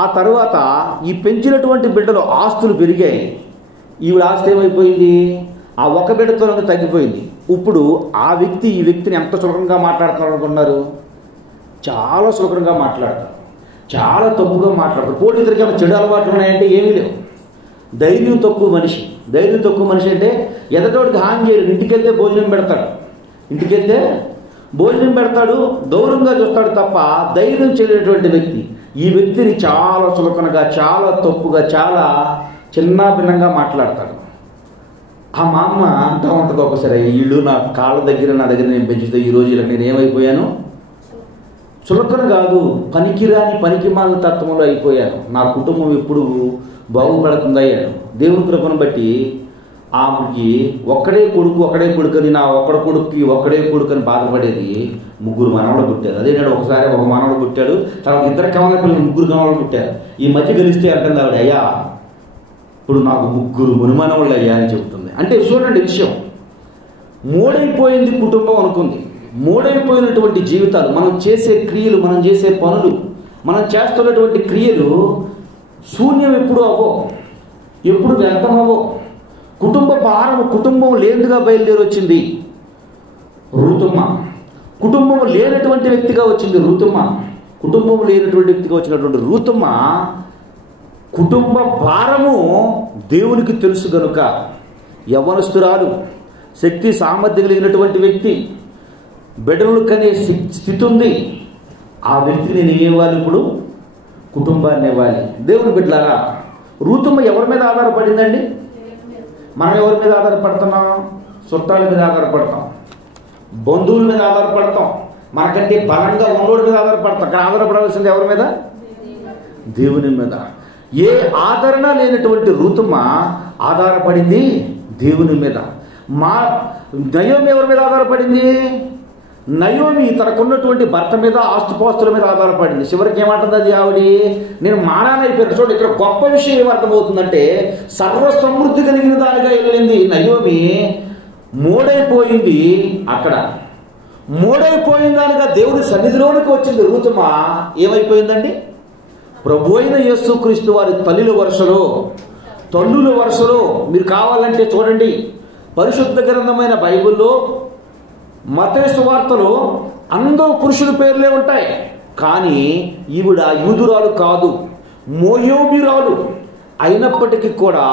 ఆ తర్వాత ఈ పెంచినటువంటి బిడ్డలో ఆస్తులు పెరిగాయి. ఈవిడ ఆస్తి ఏమైపోయింది? ఆ ఒక బిడ్డతో తగ్గిపోయింది. ఇప్పుడు ఈ వ్యక్తిని ఎంత సులభంగా మాట్లాడుతున్నారు అనుకున్నారు? చాలా సులభంగా మాట్లాడతారు, చాలా తప్పుగా మాట్లాడతారు. పోటీతరికి ఏమైనా చెడు అలవాట్లు ఉన్నాయంటే ఏమీ లేవు. ధైర్యం తక్కువ మనిషి అంటే ఎదటోడికి హాని చేయడు. ఇంటికెళ్తే భోజనం పెడతాడు, గౌరవంగా చూస్తాడు తప్ప ధైర్యం చేయలేటువంటి వ్యక్తి. ఈ వ్యక్తిని చాలా చులకనగా, చాలా తప్పుగా, చాలా చిన్న భిన్నంగా మాట్లాడతాడు. ఆ మా అమ్మ అంటూ ఉంటుంది ఒకసారి, వీళ్ళు నా కాళ్ళ దగ్గర నేను పెంచితే ఈరోజు ఇలా నేను ఏమైపోయాను? చులకన కాదు, పనికిమాల తత్వంలో అయిపోయాను. నా కుటుంబం ఎప్పుడు బాగుపడుతుందయ్యాను. దేవుని కృపను బట్టి ఆమెకి ఒక్కడే కొడుకని, నా ఒక్కడే కొడుకని బాధపడేది. 3 మనవలు పుట్టారు. అదే నాడు ఒకసారి ఒక మనవడు పుట్టాడు, తర్వాత 2 కమల పిల్లలు 3 కమలు పుట్టారు. ఈ మధ్య కలిస్తే అంటుంది ఆవిడ, అయ్యా ఇప్పుడు నాకు 3 మునిమనవాళ్ళు అయ్యా అని చెబుతుంది. అంటే చూడండి విషయం, మూడైపోయింది కుటుంబం అనుకుంది. మూడైపోయినటువంటి జీవితాలు, మనం చేసే క్రియలు, మనం చేసే పనులు, మనం చేస్తున్నటువంటి క్రియలు శూన్యం ఎప్పుడు వ్యర్థం అవ్వవు. కుటుంబ భారం, కుటుంబం లేనిదిగా బయలుదేరి వచ్చింది రూతమ్మ. కుటుంబం లేనటువంటి వ్యక్తిగా వచ్చింది రూతమ్మ. కుటుంబం లేనటువంటి వ్యక్తిగా వచ్చినటువంటి రూతమ్మ కుటుంబ భారము దేవునికి తెలుసు గనుక, యవ్వనస్తురాలు, శక్తి సామర్థ్యం కలిగినటువంటి వ్యక్తి, బిడ్డలు కనే స్థితి ఉంది. ఆ వ్యక్తిని నేను ఇవ్వాలి, ఇప్పుడు కుటుంబాన్ని ఇవ్వాలి. దేవుని బిడ్డలారా, రూతమ్మ ఎవరి మీద ఆధారపడిందండి? మనం ఎవరి మీద ఆధారపడుతున్నాం? చుట్టాల మీద ఆధారపడతాం, బంధువుల మీద ఆధారపడతాం, మనకంటే బలంగా ఉన్నోడి మీద ఆధారపడతాం. అక్కడ ఆధారపడాల్సింది ఎవరి మీద? దేవుని మీద. ఏ ఆదరణ లేనటువంటి రూతమ్మ ఆధారపడింది దేవుని మీద. నయోమి ఎవరి మీద ఆధారపడింది? నయోమి తనకున్నటువంటి భర్త మీద, ఆస్తుపాస్తుల మీద ఆధారపడింది. చివరికి ఏమంటుంది అది ఆవిడ? నేను మానానైపోయాను. చూడండి, ఇక్కడ గొప్ప విషయం ఏమర్థమవుతుందంటే, సర్వసమృద్ధి కలిగిన దానిగా వెళ్ళింది నయోమి, మూడైపోయింది. అక్కడ మూడైపోయిన దానిగా దేవుని సన్నిధిలోనికి వచ్చింది రూతమ్మ. ఏమైపోయిందండి? ప్రభు అయిన యేసుక్రీస్తు వారి తల్లుల వరుసలో మీరు కావాలంటే చూడండి, పరిశుద్ధ గ్రంథమైన బైబిల్లో మత్తయి సువార్తలో అందరూ పురుషుల పేర్లే ఉంటాయి. కానీ ఈవిడ యూదురాలు కాదు, మోయాబీయురాలు. అయినప్పటికీ కూడా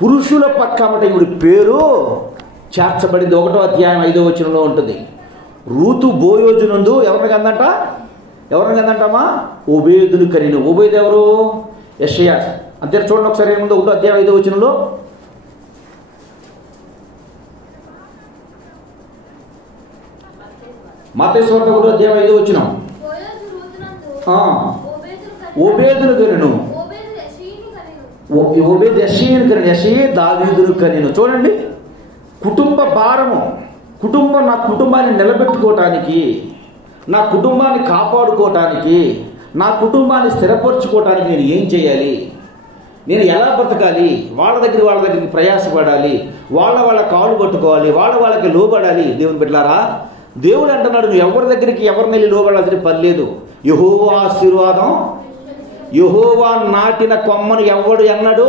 పురుషుల పక్కమట ఈవిడ పేరు చేర్చబడింది. 1వ అధ్యాయం 5వ వచనంలో ఉంటుంది. రూతు బోయోజునందు ఎవరిని కందంటమా? ఓబేదును కనిను. ఓబేదు ఎవరు? యెషయా. అంతే చూడండి ఒకసారి ఏముందో 1వ అధ్యాయం 5వ వచనంలో. మత్తయి సువార్త 1వ అధ్యాయం 5వ వచనం. ఓబేదును కనిను. ఓబేదు యెషయను కనిను. యెషయే దావీదును కనిను. చూడండి, కుటుంబ భారము, నా కుటుంబాన్ని నిలబెట్టుకోవటానికి, నా కుటుంబాన్ని కాపాడుకోవటానికి, నా కుటుంబాన్ని స్థిరపరచుకోవటానికి నేను ఏం చేయాలి? నేను ఎలా బ్రతకాలి? వాళ్ళ దగ్గరికి ప్రయాసపడాలి, వాళ్ళ కాళ్ళు పట్టుకోవాలి, వాళ్ళకి లోబడాలి. దేవుని బిడ్డలారా, దేవుడు అంటున్నాడు, నువ్వు ఎవరి దగ్గరికి ఎవరిని వెళ్ళి లోబడాల్సిన పని లేదు. యెహోవా ఆశీర్వాదం, యెహోవా నాటిన కొమ్మను ఎవడు ఎన్నడు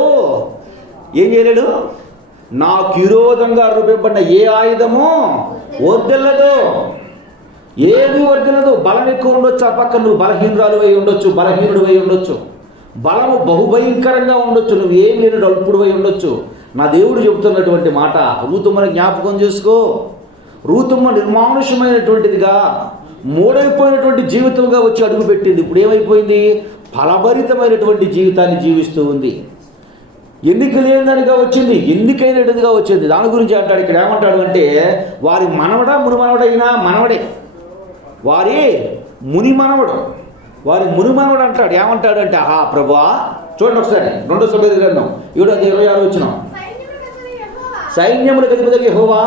ఏం చేయలేడు? నాకు విరోధంగా రూపింపబడిన ఏ ఆయుధము వర్ధిల్లదు, ఏది వర్ధిల్లదు. బలం ఎక్కువ ఉండొచ్చు, ఆ పక్క నువ్వు బలహీనురాలు అయి ఉండొచ్చు, బలహీనుడు అయి ఉండొచ్చు, బలము బహుభయంకరంగా ఉండొచ్చు, నువ్వు ఏం లేని అల్పుడు అయి ఉండొచ్చు. నా దేవుడు చెబుతున్నటువంటి మాట రూతుమ్మని జ్ఞాపకం చేసుకో. రూతుమ్మ నిర్మానుషమైనటువంటిదిగా మూడైపోయినటువంటి జీవితంగా వచ్చి అడుగుపెట్టింది. ఇప్పుడు ఏమైపోయింది? ఫలభరితమైనటువంటి జీవితాన్ని జీవిస్తూ ఉంది. ఎన్నిక లేనిదానిగా వచ్చింది, ఎన్నికైనట్టుగా వచ్చింది. దాని గురించి అంటాడు ఇక్కడ. ఏమంటాడు అంటే వారి మనవడా ముని మనవడైనా మనవడే, వారి ముని మనవడు, వారి ముని మనవడు అంటాడు. ఏమంటాడు అంటే ఆహా ప్రభువా, చూడండి ఒకసారి 2 సమూయేలు గ్రంథం 7:26 వచ్చిన సైన్యములకు అధిపతి యెహోవా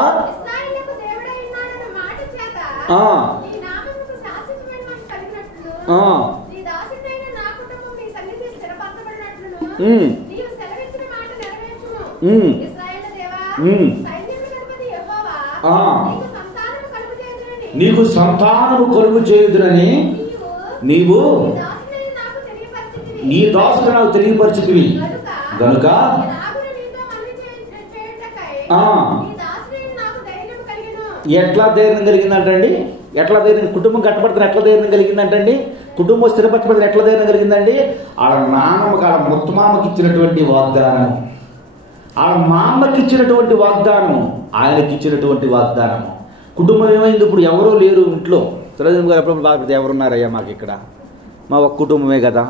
నీకు సంతానము కలుగు చేయుదునని నీవు నీ దాసుడు నాకు తెలియపరిచితివి గనుక ఎట్లా ధైర్యం కలిగిందంటండి? ఎట్లా ధైర్యం? కుటుంబం కట్టబడుతున్న ఎట్లా ధైర్యం కలిగిందంటండి? కుటుంబం స్థిరపరచబడిన ఎట్లా ధైర్యం కలిగిందండి? ఆడ నాన్నమ్మకి, ఆడ ముత్తమామకి ఇచ్చినటువంటి వాగ్దానం, ఆడ మామకి ఇచ్చినటువంటి వాగ్దానము, ఆయనకి ఇచ్చినటువంటి వాగ్దానము. కుటుంబం ఏమైంది? ఇప్పుడు ఎవరో లేరు ఇంట్లో. తెలుగు గారు ఎప్పుడు బాధపడితే ఎవరున్నారయ్యా మాకు ఇక్కడ, మా ఒక్క కుటుంబమే కదా.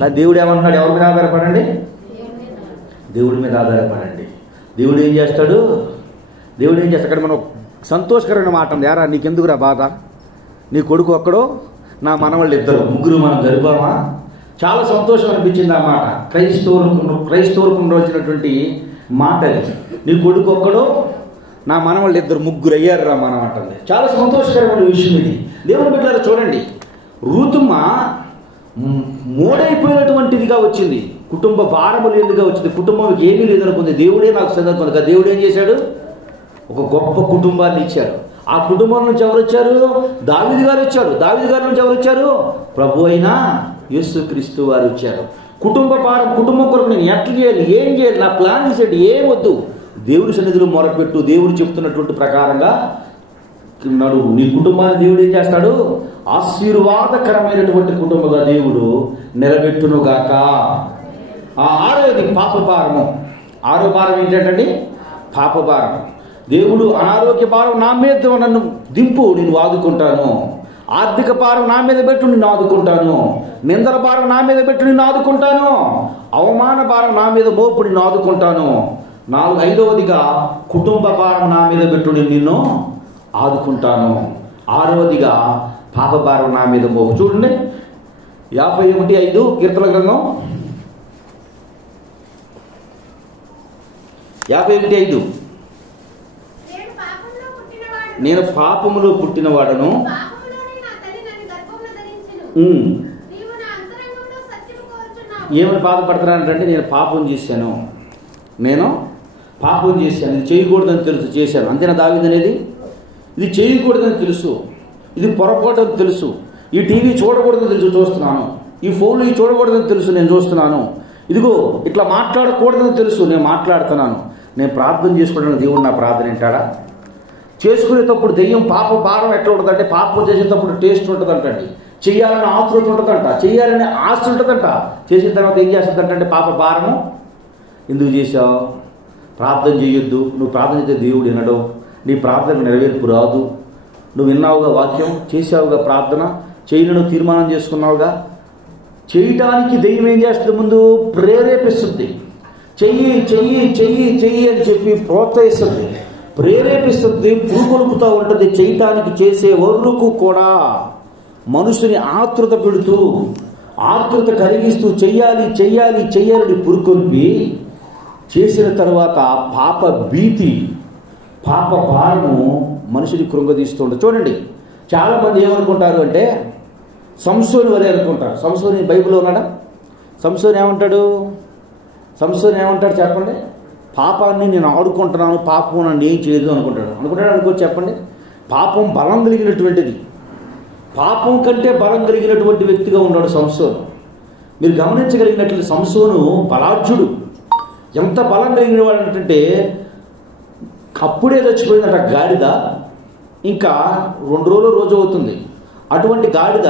కానీ దేవుడు ఏమంటున్నాడు? ఎవరి మీద ఆధారపడండి? దేవుడి మీద ఆధారపడండి. దేవుడు ఏం చేస్తాడు? దేవుడు ఏం చేస్తాడు? అక్కడ మనం సంతోషకరమైన మాట ఉంది. యారా నీకెందుకురా బాధ? నీ కొడుకు ఒక్కడో, నా మనవాళ్ళు ఇద్దరు, ముగ్గురు మనం గరిపామా? చాలా సంతోషం అనిపించింది ఆ మాట. క్రైస్తవులకు వచ్చినటువంటి మాట అది. నీ కొడుకు ఒక్కడో, నా మనవాళ్ళు ఇద్దరు, ముగ్గురు అయ్యారు రా మనం అంటుంది. చాలా సంతోషకరమైన విషయం ఇది. దేవుని బిడ్డలారా చూడండి, రూతుమ్మ మూడైపోయినటువంటిదిగా వచ్చింది, కుటుంబ భారము లేదుగా వచ్చింది, కుటుంబానికి ఏమీ లేదనుకుంది. దేవుడే నాకు సందర్భంగా దేవుడు ఏం చేశాడు? ఒక గొప్ప కుటుంబాన్ని ఇచ్చాడు. ఆ కుటుంబం నుంచి ఎవరు వచ్చారు? దావీదు గారు వచ్చాడు. దావీదు గారి నుంచి ఎవరు వచ్చారు? ప్రభు అయిన యేసుక్రీస్తు వారు వచ్చారు. కుటుంబ భారం, కుటుంబం కొరకు నేను ఎట్లా చేయాలి, ఏం చేయాలి, నా ప్లాన్ చేసేది ఏం వద్దు, దేవుడి సన్నిధిలో మొరపెట్టు. దేవుడు చెప్తున్నటువంటి ప్రకారంగా నడువు. నీ కుటుంబాన్ని దేవుడు ఏం చేస్తాడు? ఆశీర్వాదకరమైనటువంటి కుటుంబంగా దేవుడు నిలబెట్టునుగాక. ఆరోది పాపభారము. ఆరో భారం ఏంటంటే పాపభారం. దేవుడు అనారోగ్య భారం నా మీద నన్ను దింపు, నేను ఆదుకుంటాను. ఆర్థిక భారం నా మీద పెట్టు, నిన్ను ఆదుకుంటాను. నిందల భారం నా మీద పెట్టు, నిన్ను ఆదుకుంటాను. అవమాన భారం నా మీద మోపు, నిన్ను ఆదుకుంటాను. 5వదిగా కుటుంబ భారం నా మీద పెట్టు, నేను నిన్ను ఆదుకుంటాను. 6వదిగా పాప భారం నా మీద మోపు. చూడండి 51:5 కీర్తన గ్రంథం 51:5. నేను పాపములో పుట్టినవాడను, ఏమని బాధపడుతున్నానంటే నేను పాపం చేశాను, నేను పాపం చేశాను, ఇది చేయకూడదని తెలుసు, చేశాను. అంతేనా దావీదు అనేది? ఇది చేయకూడదని తెలుసు, ఇది పొరపాటు తెలుసు, ఈ టీవీ చూడకూడదని తెలుసు, చూస్తున్నాను. ఈ ఫోన్లు ఇవి చూడకూడదని తెలుసు, నేను చూస్తున్నాను. ఇదిగో ఇట్లా మాట్లాడకూడదని తెలుసు, నేను మాట్లాడుతున్నాను. నేను ప్రార్థన చేసుకోవడానికి దేవుడు నా ప్రార్థన వింటాడా? చేసుకునేటప్పుడు దెయ్యం పాప భారం ఎట్లా ఉంటుందంటే, పాపం చేసేటప్పుడు టేస్ట్ ఉంటుందంటండి, చెయ్యాలని ఆతృత ఉంటుందంట, చెయ్యాలని ఆశ ఉంటుందంట. చేసిన తర్వాత ఏం చేస్తుందంటే పాప భారము. ఎందుకు చేశావు? ప్రార్థన చేయొద్దు. నువ్వు ప్రార్థన చేస్తే దేవుడు వినడు, నీ ప్రార్థన నెరవేర్పు రాదు. నువ్వు విన్నావుగా వాక్యం, చేసావుగా ప్రార్థన, చేయను తీర్మానం చేసుకున్నావుగా. చేయటానికి దెయ్యం ఏం చేస్తుంది? ముందు ప్రేరేపిస్తుంది. చెయ్యి చెయ్యి చెయ్యి చెయ్యి అని చెప్పి ప్రోత్సహిస్తుంది, ప్రేరేపిస్తుంది, పురుగొలుపుతూ ఉంటుంది. చేయటానికి చేసే వరకు కూడా మనుషుని ఆతృత పెడుతూ, ఆతృత కలిగిస్తూ చెయ్యాలి చెయ్యాలి చెయ్యాలని పురుకొల్పి చేసిన తర్వాత పాప భీతి, పాప భారము మనుషుని కృంగదీస్తూ ఉంటుంది. చూడండి, చాలామంది ఏమనుకుంటారు అంటే సంసోను వలె అనుకుంటారు. సంసోని బైబిల్లో ఉన్నాడా? సంసోను ఏమంటాడు? సంసోను ఏమంటాడు చెప్పండి? పాపాన్ని నేను ఆడుకుంటున్నాను, పాపం నన్ను ఏం చేయదు అనుకుంటాడు అనుకో. చెప్పండి, పాపం బలం కలిగినటువంటిది, పాపం కంటే బలం కలిగినటువంటి వ్యక్తిగా ఉన్నాడు సంసోను. మీరు గమనించగలిగినట్లు సంసోను బలాఢ్యుడు. ఎంత బలం కలిగిన వాడు అంటే అప్పుడే చచ్చిపోయిందట గాడిద. ఇంకా 2 రోజు అవుతుంది. అటువంటి గాడిద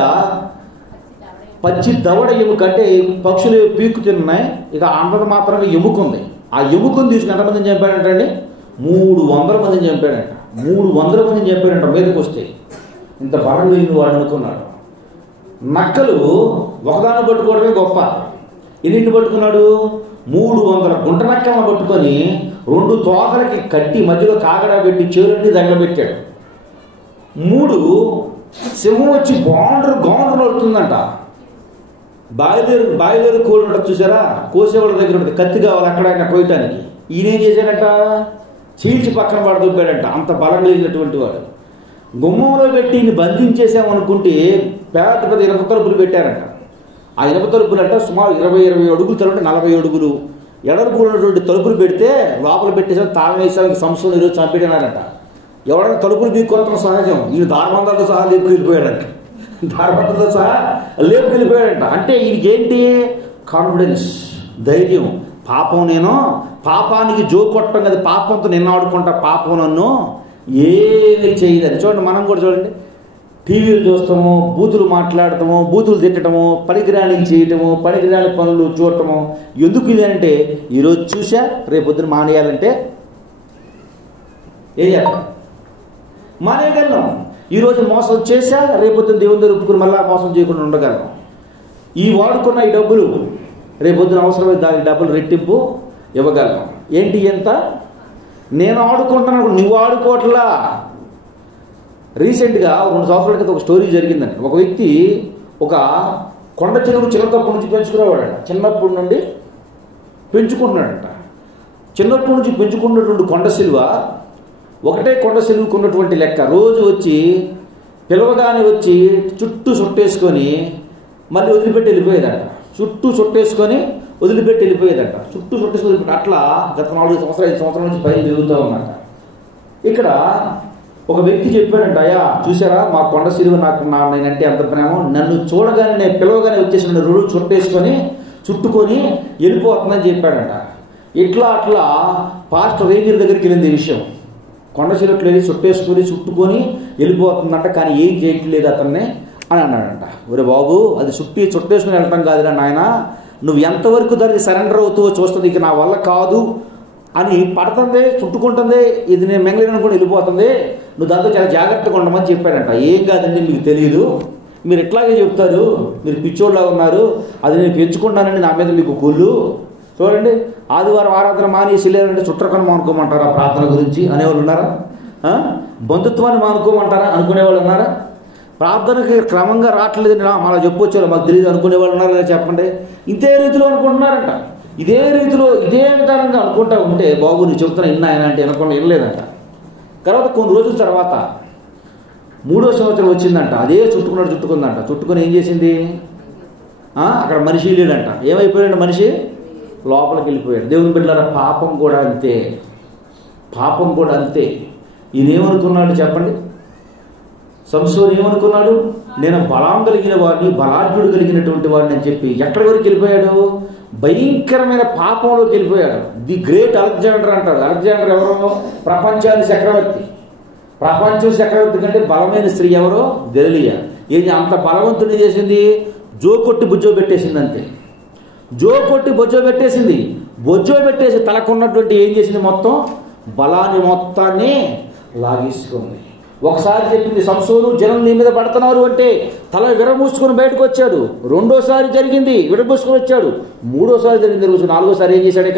పచ్చి దవడ ఎముక, అంటే పక్షులు పీకు తిన్నాయి, ఇక అంతది మాత్రమే ఎముకుంది. ఆ ఎముకను తీసుకుని ఎంతమందిని చంపాడంటండి? 300 మందిని చంపాడంట. 300 మందిని చంపాడంట మీదకి వస్తే. ఇంత బలం లేని వాడు అనుకున్నాడు. నక్కలు ఒకదాన్ని పట్టుకోవడమే గొప్ప. ఎన్నింటి పట్టుకున్నాడు? 300 గుంట నక్కలను పట్టుకొని 2 తోకలకి కట్టి మధ్యలో కాగడా పెట్టి చెవులన్నీ తగలబెట్టాడు. 3 సింహం వచ్చి గౌండ్రు అవుతుందంట. బాయిలేరు కోడి ఉంటుంది చూసారా, కోసేవాళ్ళ దగ్గర ఉంటుంది, కత్తి కావాలి అక్కడ ఆయన కోయటానికి. ఈయనేం చేశాడంట? చీల్చి పక్కన పడదొప్పాడంట. అంత బలం లేనటువంటి వాడు. గుమ్మంలో పెట్టి ఈయన బంధించేసామనుకుంటే పెద్ద ఇనుప తలుపులు పెట్టారంట. ఆ ఇనుప తలుపులు అంట సుమారు 20 అడుగులు తలుపు, 40 అడుగులు ఎడలుపు ఉన్నటువంటి తలుపులు పెడితే లోపల పెట్టేసాం, తాళం వేసాం, సంస్థలు ఈరోజు చంపేయడారంట. ఎవరైనా తలుపులు దిక్కొత్తడం సహజం. ఈయన దారబంధాలతో సహా లేపుకెళ్ళిపోయాడంట. దారబంధాలతో సహా లేపుకెళ్ళిపోయాడంట. అంటే ఈయనకేంటి? కాన్ఫిడెన్స్, ధైర్యం. పాపం నేను పాపానికి జోకొట్టం కదా, పాపంతో నిన్న ఆడుకుంటా, పాపం నన్ను ఏమి చేయలేదు. చూడండి, మనం కూడా చూడండి, టీవీలు చూస్తాము, బూతులు మాట్లాడటము, బూతులు తిట్టడము, పనికిరానికి చేయటము, పనికిరాని పనులు చూడటము. ఎందుకు ఇది అంటే, ఈరోజు చూసా రేపొద్దున మానేయాలంటే ఏం చేస్తాం? మానేయగలం. ఈరోజు మోసం చేశా రేపొద్దున దేవుని దగ్గర ఒప్పుకుని మళ్ళీ మోసం చేయకుండా ఉండగలం. ఈ వాడుకున్న ఈ డబ్బులు రేపొద్దున అవసరమైన దాని డబ్బులు రెట్టింపు ఇవ్వగలం. ఏంటి ఎంత? నేను ఆడుకుంటున్నాను, నువ్వు ఆడుకోవట్లా. రీసెంట్గా 2 సంవత్సరాల క్రితం ఒక స్టోరీ జరిగిందండి. ఒక వ్యక్తి ఒక కొండ చెరువు చిన్నప్పటి నుంచి పెంచుకునేవాడంట. చిన్నప్పటి నుండి పెంచుకుంటున్నాడంట. చిన్నప్పటి నుంచి పెంచుకున్నటువంటి కొండ సిలువ ఒకటే కొండ సిలువకు ఉన్నటువంటి లెక్క. రోజు వచ్చి పిలవగానే వచ్చి చుట్టూ చుట్టేసుకొని మళ్ళీ వదిలిపెట్టి వెళ్ళిపోయేదంట. చుట్టూ చుట్టేసుకొని వదిలిపెట్టి వెళ్ళిపోయేదంట. చుట్టూ చుట్టేసుకొని అట్లా గత 4 సంవత్సరాలు 5 సంవత్సరాల నుంచి పైన తిరుగుతూ ఉన్నట. ఇక్కడ ఒక వ్యక్తి చెప్పాడంట, అయ్యా చూసారా మా కొండ సిలువ నాకు నేనంటే ఎంత ప్రేమ, నన్ను చూడగానే నేను పిలవగానే వచ్చేసి నన్ను రోజు చుట్టేసుకొని చుట్టుకొని వెళ్ళిపోతుందని చెప్పాడంట. ఇట్లా అట్లా పాస్టర్ రేంజర్ దగ్గరికి వెళ్ళింది ఈ విషయం. కొండ సిలువకి వెళ్ళి చుట్టేసుకొని చుట్టుకొని వెళ్ళిపోతుందంట, కానీ ఏం చేయట్లేదు అతన్ని అని అన్నాడంట. ఒరే బాబు, అది చుట్టేసుకుని వెళ్ళటం కాదురా నాయన, నువ్వు ఎంతవరకు దానికి సరెండర్ అవుతావో చూస్తుంది. ఇక నా వల్ల కాదు అని పడుతుంది, చుట్టుకుంటుంది, ఇది నేను మెంగళూరు కూడా వెళ్ళిపోతుంది, నువ్వు దాంతో చాలా జాగ్రత్తగా ఉండమని చెప్పాడంట. ఏం కాదండి, మీకు తెలియదు, మీరు ఇట్లాగే చెప్తారు, మీరు పిచ్చోళ్ళగా ఉన్నారు, అది నేను పెంచుకుంటానండి, నా మీద మీకు కుళ్ళు. చూడండి, ఆదివారం ఆరాధన మానేసి లేదంటే చుట్టరకను మానుకోమంటారా ప్రార్థన గురించి అనేవాళ్ళు ఉన్నారా? బంధుత్వాన్ని మానుకోమంటారా అనుకునేవాళ్ళు ఉన్నారా? ప్రార్థనకి క్రమంగా రావట్లేదండి అలా చెప్పొచ్చారు, మాకు తెలియదు అనుకునేవాళ్ళు ఉన్నారా? చెప్పండి. ఇదే రీతిలో అనుకుంటున్నారంట. ఇదే రీతిలో ఇదే విధానంగా అనుకుంటా ఉంటే బాబు నీ చెబుతున్నా ఇన్నా ఆయన అంటే అనుకున్నా వినలేదంట. తర్వాత కొన్ని రోజుల తర్వాత 3వ సంవత్సరం వచ్చిందంట. అదే చుట్టుకుందంట. చుట్టుకొని ఏం చేసింది? అక్కడ మనిషి లేడంట. ఏమైపోయాడు మనిషి? లోపలికి వెళ్ళిపోయాడు. దేవుని బిడ్డలారా, పాపం కూడా అంతే. పాపం కూడా అంతే. ఈయనేమనుకున్నాడు చెప్పండి? సంసోను ఏమనుకున్నాడు? నేను బలం కలిగిన వాడిని, బలాఢ్యుడు కలిగినటువంటి వాడిని అని చెప్పి ఎక్కడి వరకు వెళ్ళిపోయాడు? భయంకరమైన పాపంలోకి వెళ్ళిపోయాడు. ది గ్రేట్ అలెగ్జాండర్ అంటారు. అలెగ్జాండర్ ఎవరో? ప్రపంచానికి చక్రవర్తి. ప్రపంచం చక్రవర్తి కంటే బలమైన స్త్రీ ఎవరో? గలిలియా. ఏది అంత బలవంతుని చేసింది? జోకొట్టి బుజ్జో పెట్టేసింది అంతే. జోకొట్టి బొజ్జో పెట్టేసింది. బొజ్జో పెట్టేసి తనకున్నటువంటి ఏం చేసింది? మొత్తం బలాన్ని మొత్తాన్ని లాగేసుకుంది. ఒకసారి చెప్పింది, సంసోను జనం నీ మీద పడుతున్నారు అంటే తల విరమూసుకుని బయటకు వచ్చాడు. 2వసారి జరిగింది, విరమూసుకుని వచ్చాడు. 3వసారి జరిగింది. రోజు 4వసారి ఏం చేశాడు?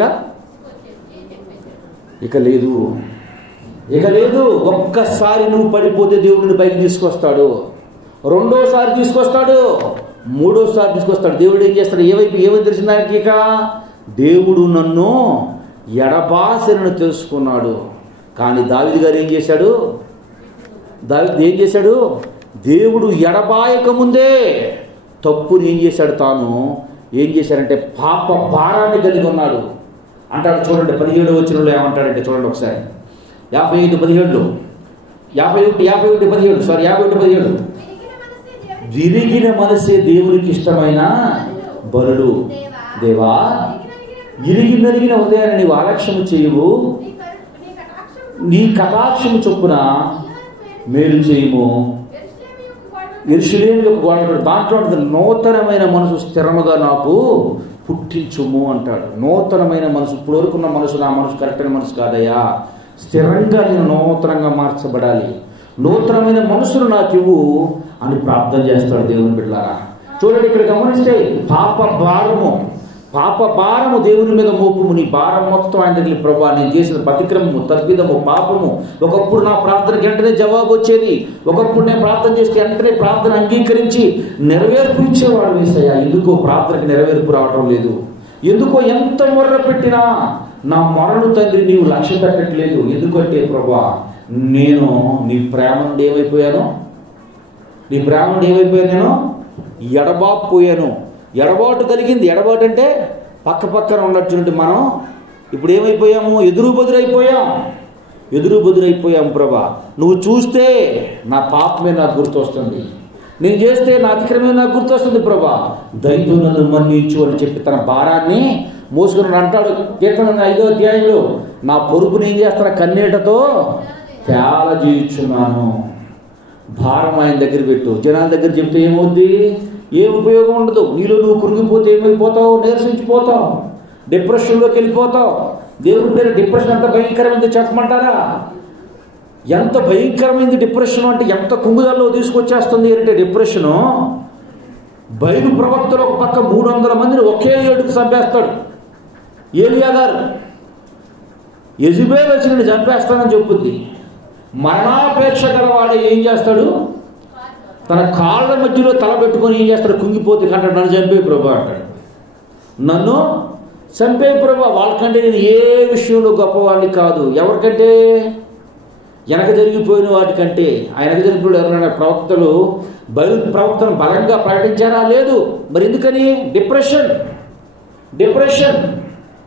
ఇక లేదు. ఒక్కసారి నువ్వు పడిపోతే దేవుడిని పైకి తీసుకొస్తాడు. 2వసారి తీసుకొస్తాడు. 3వసారి తీసుకొస్తాడు. దేవుడు ఏం చేస్తాడు? ఏమని తెలిసిన దానికి? ఇక దేవుడు నన్ను ఎడబాసెనని తెలుసుకున్నాడు. కానీ దావీదు గారు ఏం చేశాడు? దేవుడు ఎడబాయక ముందే తప్పుని ఏం చేశాడు? తాను ఏం చేశాడంటే పాప భారాన్ని కలిగి ఉన్నాడు అంటాడు. చూడండి 17వ వచనంలో ఏమంటాడంటే చూడండి ఒకసారి. 51:17 విరిగిన మనసే దేవునికి ఇష్టమైన బలుడు. దేవా, ఇరిగి మెరిగిన హృదయాన్ని నీవు అలక్ష్యం చేయవు, నీ కటాక్షము చొప్పున మేలు చేయము. యెరూషలేము యొక్క గోడలు దాంట్లో నూతనమైన మనసు స్థిరముగా నాకు పుట్టించుము అంటాడు. నూతనమైన మనసు, ఇప్పుడు వరకున్న మనసు నా మనసు కరెక్ట్ అయిన మనసు కాదయ్యా, స్థిరంగా నేను నూతనంగా మార్చబడాలి, నూతనమైన మనసును నాకు ఇవ్వు అని ప్రార్థన చేస్తాడు దేవుని బిడ్డలారా. చూడండి, ఇక్కడ గమనిస్తే పాప భారము దేవుని మీద మోపుము, నీ భారం మొత్తం ఆయన దగ్గర, ప్రభా నేను చేసిన అతిక్రమము, తప్పిదము, పాపము. ఒకప్పుడు నా ప్రార్థనకి వెంటనే జవాబు వచ్చేది, ఒకప్పుడు నేను ప్రార్థన చేస్తే వెంటనే ప్రార్థన అంగీకరించి నెరవేర్పు ఇచ్చేవాడు యేసయ్య. ఎందుకో ప్రార్థనకి నెరవేర్పు రావడం లేదు, ఎందుకో ఎంత మొర్ర పెట్టినా నా మొరను తండ్రి నీవు లక్ష్య పెట్టట్లేదు. ఎందుకంటే ప్రభా నేను నీ ప్రేమ నుండి ఏమైపోయాను, నేను ఎడబాపోయాను. ఎడబాటు కలిగింది. ఎడబాటు అంటే పక్కన ఉన్నట్టు మనం ఇప్పుడు ఏమైపోయాము, ఎదురు బెదురైపోయాం ప్రభా. నువ్వు చూస్తే నా పాపమే నాకు గుర్తొస్తుంది, నేను చేస్తే నా అతిక్రమే నాకు గుర్తొస్తుంది ప్రభా, దయతో నన్ను మన్నించు అని చెప్పి తన భారాన్ని మోసుకుని అంటాడు. కీర్తన 5వ అధ్యాయంలో, నా పొరుగుని ఏం చేస్తాను, కన్నీటతో తేల జీవించున్నాను. భారం ఆయన దగ్గర పెట్టు. జనాల దగ్గర చెప్తే ఏమవుద్ది, ఏం ఉపయోగం ఉండదు. నీలో నువ్వు కురిగిపోతే ఏమైపోతావు, నీరసించిపోతావు, డిప్రెషన్లోకి వెళ్ళిపోతావు. దేవుడి పేరు డిప్రెషన్ ఎంత భయంకరమైంది చెప్పమంటారా? ఎంత భయంకరమైంది డిప్రెషన్ అంటే, ఎంత కుంగుదల్లో తీసుకొచ్చేస్తుంది అంటే డిప్రెషను. బయలు ప్రవక్తలు ఒక పక్క 300 మందిని ఒకే ఏడుకు చంపేస్తాడు. ఏలియా గారు యెజబెల్ వచ్చి నిన్ను చంపేస్తానని చెప్పుద్ది. మరణాపేక్ష గలవాడు ఏం చేస్తాడు, తన కాళ్ళ మధ్యలో తల పెట్టుకొని ఏం చేస్తాడు, కుంగిపోతే కంటాడు, నన్ను చంపే ప్రభు అంటాడు, నన్ను చంపే ప్రభు. వాళ్ళకంటే నేను ఏ విషయంలో గొప్పవాడిని కాదు. ఎవరికంటే, వెనక జరిగిపోయిన వాటికంటే. వెనక జరిగిపోయిన ఎవరైనా ప్రవక్తలు బయలు ప్రవక్తను బలంగా ప్రకటించారా? లేదు. మరి ఎందుకని? డిప్రెషన్.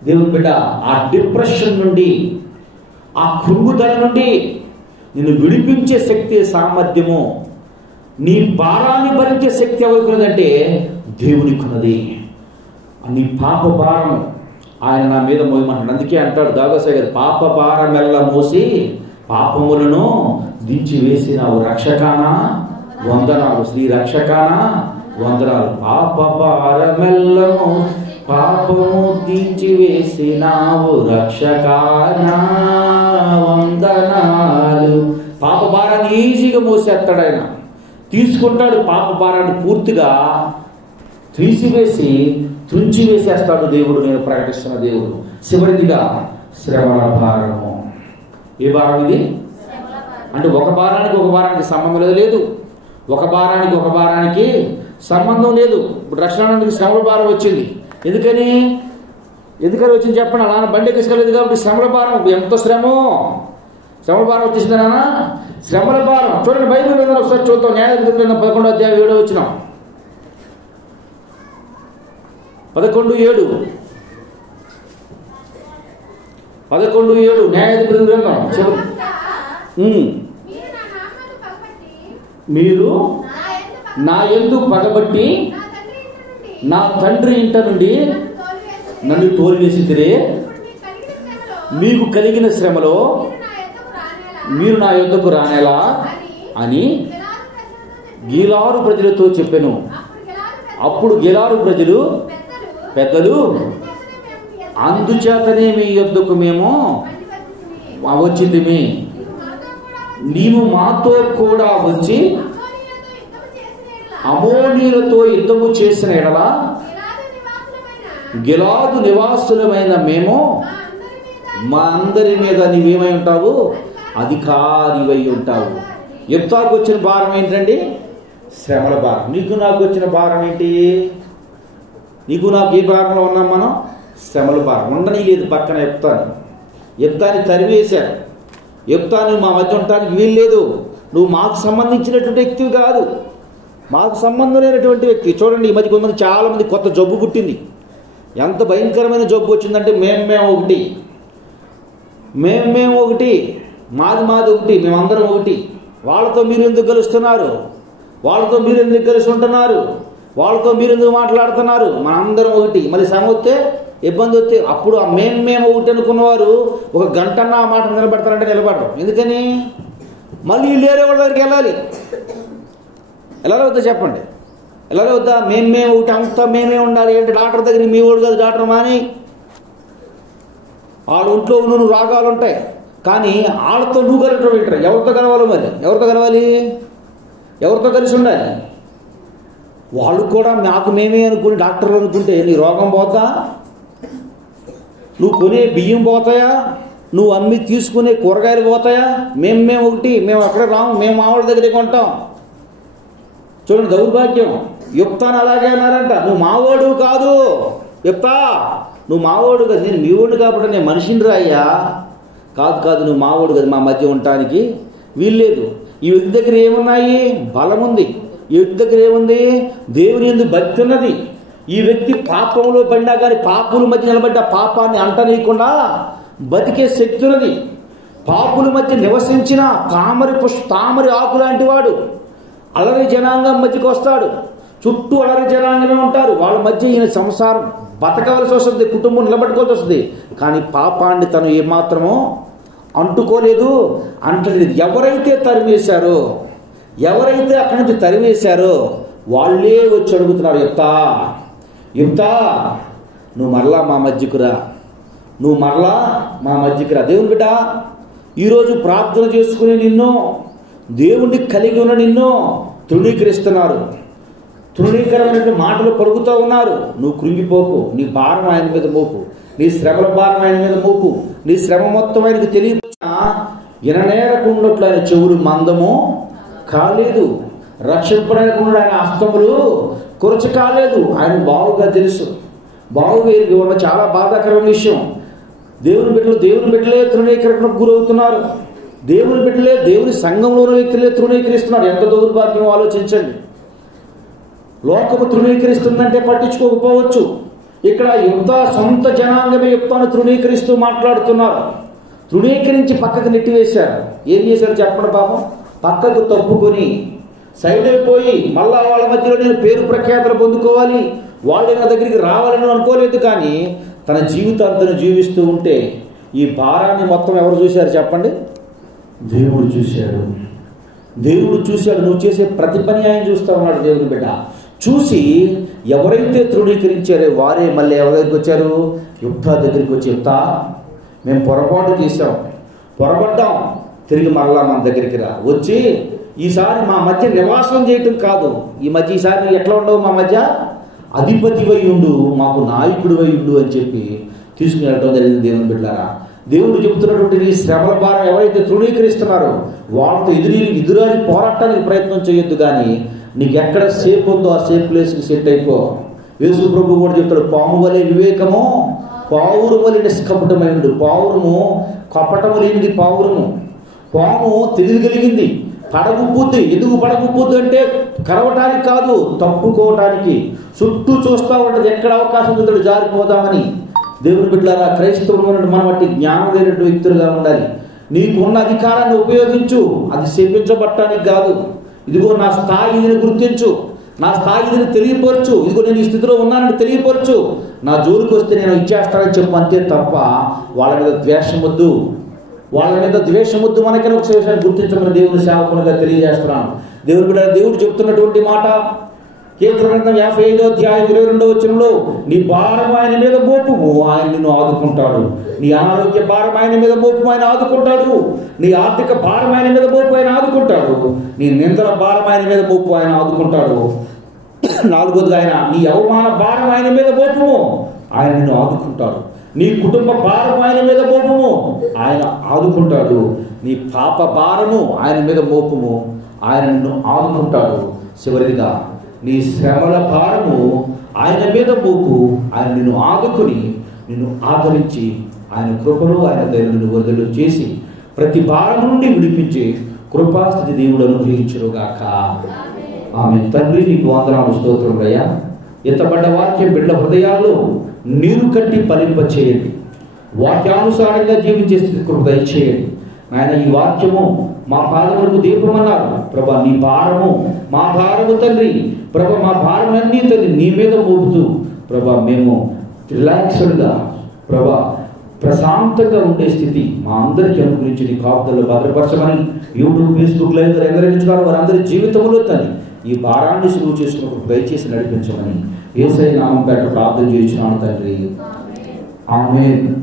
దేవుని బిడ్డ, ఆ డిప్రెషన్ నుండి, ఆ కృంగుదల నుండి నిన్ను విడిపించే శక్తి, సామర్థ్యము, నీ భారాన్ని భరించే శక్తి ఎవరికి ఉన్నదంటే దేవునికి ఉన్నది. నీ పాప భారం ఆయన నా మీద మోయమంటాడు. అందుకే అంటాడు దావీదు గారు, పాప భారమెల్ల మోసి పాపములను దించి వేసినావు, రక్షకానా వందనాలు, శ్రీ రక్షకానా వందనాలు. పాప భారమెల్ల పాపము దించి వేసినావు, రక్షకానా వందనాలు. పాప భారాన్ని ఈజీగా మోసేస్తాడు ఆయన, తీసుకుంటాడు. పాప భారాన్ని పూర్తిగా త్రుంచివేసేస్తాడు దేవుడు. నేను ప్రకటిస్తున్న దేవుడు. చివరిదిగా శ్రమల భారము. ఏ భారం ఇది అంటే, ఒక భారానికి సంబంధం లేదు. ఒక భారానికి సంబంధం లేదు. ఇప్పుడు రక్షణానికి శ్రమల భారం వచ్చింది. ఎందుకని వచ్చింది చెప్పండి. నాన్న బండి ఎక్కలేదు కాబట్టి శ్రమల భారం. ఎంత శ్రమల భారం వచ్చేసింది నాన్న, శ్రమల భారం. చూడండి, బైబిల్ ఒకసారి చూద్దాం. న్యాయాధిపతుల 11వ అధ్యాయం 7వ వచనం. 11:7 న్యాయాధిపతుల గ్రంథం. మీరు నా యందు పగబట్టి నా తండ్రి ఇంట నుండి నన్ను తోలివేసితిరే, మీకు కలిగిన శ్రమలో మీరు నా యొద్దకు రానేలా అని గీలారు ప్రజలతో చెప్పెను. అప్పుడు గీలారు ప్రజలు, పెద్దలు, అందుచేతనే మీ యొద్దకు మేము వచ్చింది, నీవు మాతో కూడా వచ్చి అమోనీయులతో యుద్ధము చేసిన ఎడల గిలాదు నివాసులమైన మేము మా అందరి మీద నీవేమై ఉంటావు, అధికారివై ఉంటావు. యెఫ్తాకు వచ్చిన భారం ఏంటండి? శ్రమల భారం. నీకు నాకు వచ్చిన భారం ఏంటి? నీకు నాకు ఏ భారంలో ఉన్నాం మనం? శ్రమల భారం. ఉండని లేదు పక్కన యెఫ్తాని తరివేశారు. యెఫ్తాను మా మధ్య ఉండటానికి వీలు లేదు. నువ్వు మాకు సంబంధించినటువంటి వ్యక్తివి కాదు, మాకు సంబంధం లేనటువంటి వ్యక్తి. చూడండి, ఈ మధ్య కొంతమంది చాలామంది కొత్త జబ్బు పుట్టింది. ఎంత భయంకరమైన జబ్బు వచ్చిందంటే, మేము ఒకటి, మాది ఒకటి, మేమందరం ఒకటి. వాళ్ళతో మీరు ఎందుకు కలుస్తున్నారు? వాళ్ళతో మీరు ఎందుకు కలిసి ఉంటున్నారు? వాళ్ళతో మీరు ఎందుకు మాట్లాడుతున్నారు? మనందరం ఒకటి. మళ్ళీ శ్రమ వస్తే ఇబ్బంది వస్తే అప్పుడు మేము ఒకటి అనుకున్నవారు ఒక గంటన్న ఆ మాట నిలబెడతారంటే నిలబడరు. ఎందుకని? మళ్ళీ లేరే వాళ్ళ దగ్గరికి వెళ్ళాలి. ఎలా వద్దా చెప్పండి? ఎలా వద్దా? మేమే ఒకటి అంతా మేమే ఉండాలి. ఏంటి డాక్టర్ దగ్గరికి మీ ఓడు కాదు డాక్టర్ మాని, వాళ్ళ ఒంట్లో నువ్వు రాగాలు ఉంటాయి, కానీ వాళ్ళతో నువ్వు కలవటం వింటారు. ఎవరితో కలవాలి? మరి ఎవరితో కలవాలి? ఎవరితో కలిసి ఉండాలి? వాళ్ళు కూడా నాకు మేమే అనుకుని డాక్టర్లు అనుకుంటే నీ రోగం పోతా? నువ్వు కొనే బియ్యం పోతాయా? నువ్వు అమ్మి తీసుకునే కూరగాయలు పోతాయా? మేము ఒకటి, మేము అక్కడ రాము, మేము మా వాళ్ళ దగ్గరే కొంటాం. చూడండి దౌర్భాగ్యం. యుక్తాను అలాగే అన్నారంట, నువ్వు మావోడు కాదు యుక్తా, నువ్వు మావోడు కదా, నేను మీ ఓడు కాబట్టి నేను మనిషిని రాయ్యా. కాదు నువ్వు మావోడు కదా, మా మధ్య ఉండటానికి వీల్లేదు. ఈ వ్యక్తి దగ్గర ఏమున్నాయి? బలం ఉంది. ఈ వ్యక్తి దగ్గర ఏముంది? దేవుని యందు భక్తి ఉన్నది. ఈ వ్యక్తి పాపంలో పడినా కానీ పాపుల మధ్య నిలబడ్డ పాపాన్ని అంటనీయకుండా బతికే శక్తి ఉన్నది. పాపుల మధ్య నివసించిన తామరి ఆకు లాంటి వాడు. అలరి జనాంగం మధ్యకి వస్తాడు, చుట్టూ అలరి జనాంగమే ఉంటారు. వాళ్ళ మధ్య ఈయన సంసారం బతకవలసి వస్తుంది, కుటుంబం నిలబెట్టుకోవాల్సి వస్తుంది. కానీ పాపాన్ని తను ఏమాత్రమో అంటుకోలేదు, అంటలేదు. ఎవరైతే తరిమేశారో, ఎవరైతే అక్కడి నుంచి తరిమేశారో వాళ్ళే వచ్చి అడుగుతున్నారు, యుక్తా నువ్వు మరలా మా మధ్యకు రా, నువ్వు మరలా మా మధ్యకు రా. దేవుని బిడ్డ, ఈరోజు ప్రార్థన చేసుకుని నిన్ను, దేవుణ్ణి కలిగి ఉన్న నిన్ను తృణీకరిస్తున్నారు. తృణీకరమైన మాటలు పలుకుతూ ఉన్నారు. నువ్వు కృంగిపోకు, నీ భారం ఆయన మీద మోపు, నీ శ్రమల భారం ఆయన మీద మోపు. నీ శ్రమ మొత్తం ఆయనకు తెలియకుండా విననేరకున్నట్లు ఆయన చెవులు మందము కాలేదు, రక్షింపడానికి ఆయన హస్తములు కొరచ కాలేదు. ఆయన బావుగా తెలుసు, బావుగా ఇవ్వడం చాలా బాధాకరమైన విషయం. దేవుని బిడ్డలే తృణీకరణకు గురవుతున్నారు. దేవుని బిడ్డలే, దేవుని సంఘంలో ఉన్న వ్యక్తులే తృణీకరిస్తున్నారు. ఎంత దౌర్భాగ్యం ఆలోచించండి. లోకము తృణీకరిస్తుందంటే పట్టించుకోకపోవచ్చు. ఇక్కడ యుక్త సొంత జనాంగమే యుక్తాన్ని తృణీకరిస్తూ మాట్లాడుతున్నారు. తృణీకరించి పక్కకు నెట్టివేశారు. ఏం చేశారు చెప్పండి పాపం? పక్కకు తప్పుకొని సైడ్ అయిపోయి మళ్ళా వాళ్ళ మధ్యలో నేను పేరు ప్రఖ్యాతలు పొందుకోవాలి, వాళ్ళు నా దగ్గరికి రావాలని అనుకోలేదు. కానీ తన జీవితాంతను జీవిస్తూ ఉంటే ఈ భారాన్ని మొత్తం ఎవరు చూశారు చెప్పండి? దేవుడు చూశాడు. దేవుడు చూశాడు. నువ్వు చేసే ప్రతి పని ఆయన చూస్తూ ఉన్నాడు. దేవుని బిడ్డ చూసి ఎవరైతే తృణీకరించారో వారే మళ్ళీ ఎవరి దగ్గరికి వచ్చారు? యుక్తా దగ్గరికి వచ్చి, యుక్తా మేము పొరపాటు చేశాం, పొరపడ్డాం, తిరిగి మరలా మన దగ్గరికి రా, వచ్చి ఈసారి మా మధ్య నివాసం చేయటం కాదు, ఈసారి ఎట్లా ఉండవు, మా మధ్య అధిపతివై ఉండు, మాకు నాయకుడివై ఉండు అని చెప్పి తీసుకుని వెళ్ళటం జరిగింది. దేవుని బిడ్డలారా, దేవుడు చెబుతున్నటువంటి ఈ శ్రమల భారం ఎవరైతే తృణీకరిస్తున్నారో వాళ్ళతో ఎదురాడి పోరాటానికి ప్రయత్నం చేయొద్దు. కానీ నీకు ఎక్కడ సేఫ్ ఉందో ఆ సేఫ్ ప్లేస్కి సెట్ అయిపో. యేసు ప్రభు కూడా చెప్తాడు, పాము వలె వివేకము, పావురు వలె నిష్కపటమైనడు. పావురము కపటము లేనిది పావురము. పాము తెలియగలిగింది, పడగుప్పుద్ది. ఎందుకు పడగుప్పుద్దు అంటే కరవటానికి కాదు, తప్పుకోవటానికి. చుట్టూ చూస్తూ ఉంటుంది, ఎక్కడ అవకాశం ఉందో జారిపోదామని. దేవుని బిడ్డలారా, క్రైస్తవులు మనం బట్టి జ్ఞానం లేనటువంటి వ్యక్తులుగా ఉండాలి. నీకున్న అధికారాన్ని ఉపయోగించు, అది సేవించబట్టానికి కాదు. ఇదిగో నా స్థాయిని గుర్తించు, నా స్థాయిని తెలియపరచు, ఇదిగో నేను ఈ స్థితిలో ఉన్నానని తెలియపరచు, నా జోలికి వస్తే నేను ఇచ్చేస్తానని చెప్పు, అంతే తప్ప వాళ్ళ మీద ద్వేషం వద్దు, వాళ్ళ మీద ద్వేషం వద్దు. మనకైనా ఒక విషయాన్ని గుర్తించమని దేవుని సేవకునిగా తెలియజేస్తున్నాను. దేవుని బిడ్డ, దేవుడు చెప్తున్నటువంటి మాట కీర్తన 55వ అధ్యాయం 22వ వచనంలో, నీ భారం ఆయన మీద మోపుము, ఆయన నిన్ను ఆదుకుంటాడు. నీ అనారోగ్య భారం ఆయన మీద మోపు, ఆయన ఆదుకుంటాడు. నీ ఆర్థిక భారం ఆయన మీద మోపు, ఆయన ఆదుకుంటాడు. నీ నిందల భారం ఆయన మీద మోపు, ఆయన ఆదుకుంటాడు. 4వది, ఆయన నీ అవమాన భారం ఆయన మీద మోపుము, ఆయన నిన్ను ఆదుకుంటాడు. నీ కుటుంబ భారం ఆయన మీద మోపుము, ఆయన ఆదుకుంటాడు. నీ పాప భారము ఆయన మీద మోపుము, ఆయన నిన్ను ఆదుకుంటాడు. చివరిగా నీ శ్రమల భారము ఆయన మీద మోపు, ఆయన నిన్ను ఆదుకుని నిన్ను ఆదరించి ఆయన కృపలో ఆయన దయను వరదలు చేసి ప్రతి భారం నుండి విడిపించి కృపాస్థితి దేవుడు అనుగ్రహించుగాక. ఆమె. తండ్రి నీకు వందనాలు, స్తోత్రములయ్యా. ఎత్తబడ్డ వాక్యం బిడ్డ హృదయాల్లో నీరు కట్టి ఫలింప చేయండి. వాక్యానుసారంగా జీవించే స్థితి కృప దయచేయండి నాయన. ఈ వాక్యము మా పాదములకు దీపమన్నారు ప్రభా. నీ భారము మా భారము తండ్రి ప్రభా, మా భారమన్నీ తండ్రి నీ మీద మోపుతూ ప్రభా మేము రిలాక్స్డ్గా ప్రభా ప్రశాంతంగా ఉండే స్థితి మా అందరికీ అనుగురించి నీ కాపుదల్లో భద్రపరచమని యూట్యూబ్ ఫేస్బుక్ లైవ్ ద్వారా ఎందరించుకున్నారు వారందరి జీవితంలో తల్లి ఈ భారాన్ని సులువు చేసుకున్నప్పుడు దయచేసి నడిపించమని యేసయ్య నామం పేట ప్రార్థన చేయించున్నాను తండ్రి. ఆమేన్.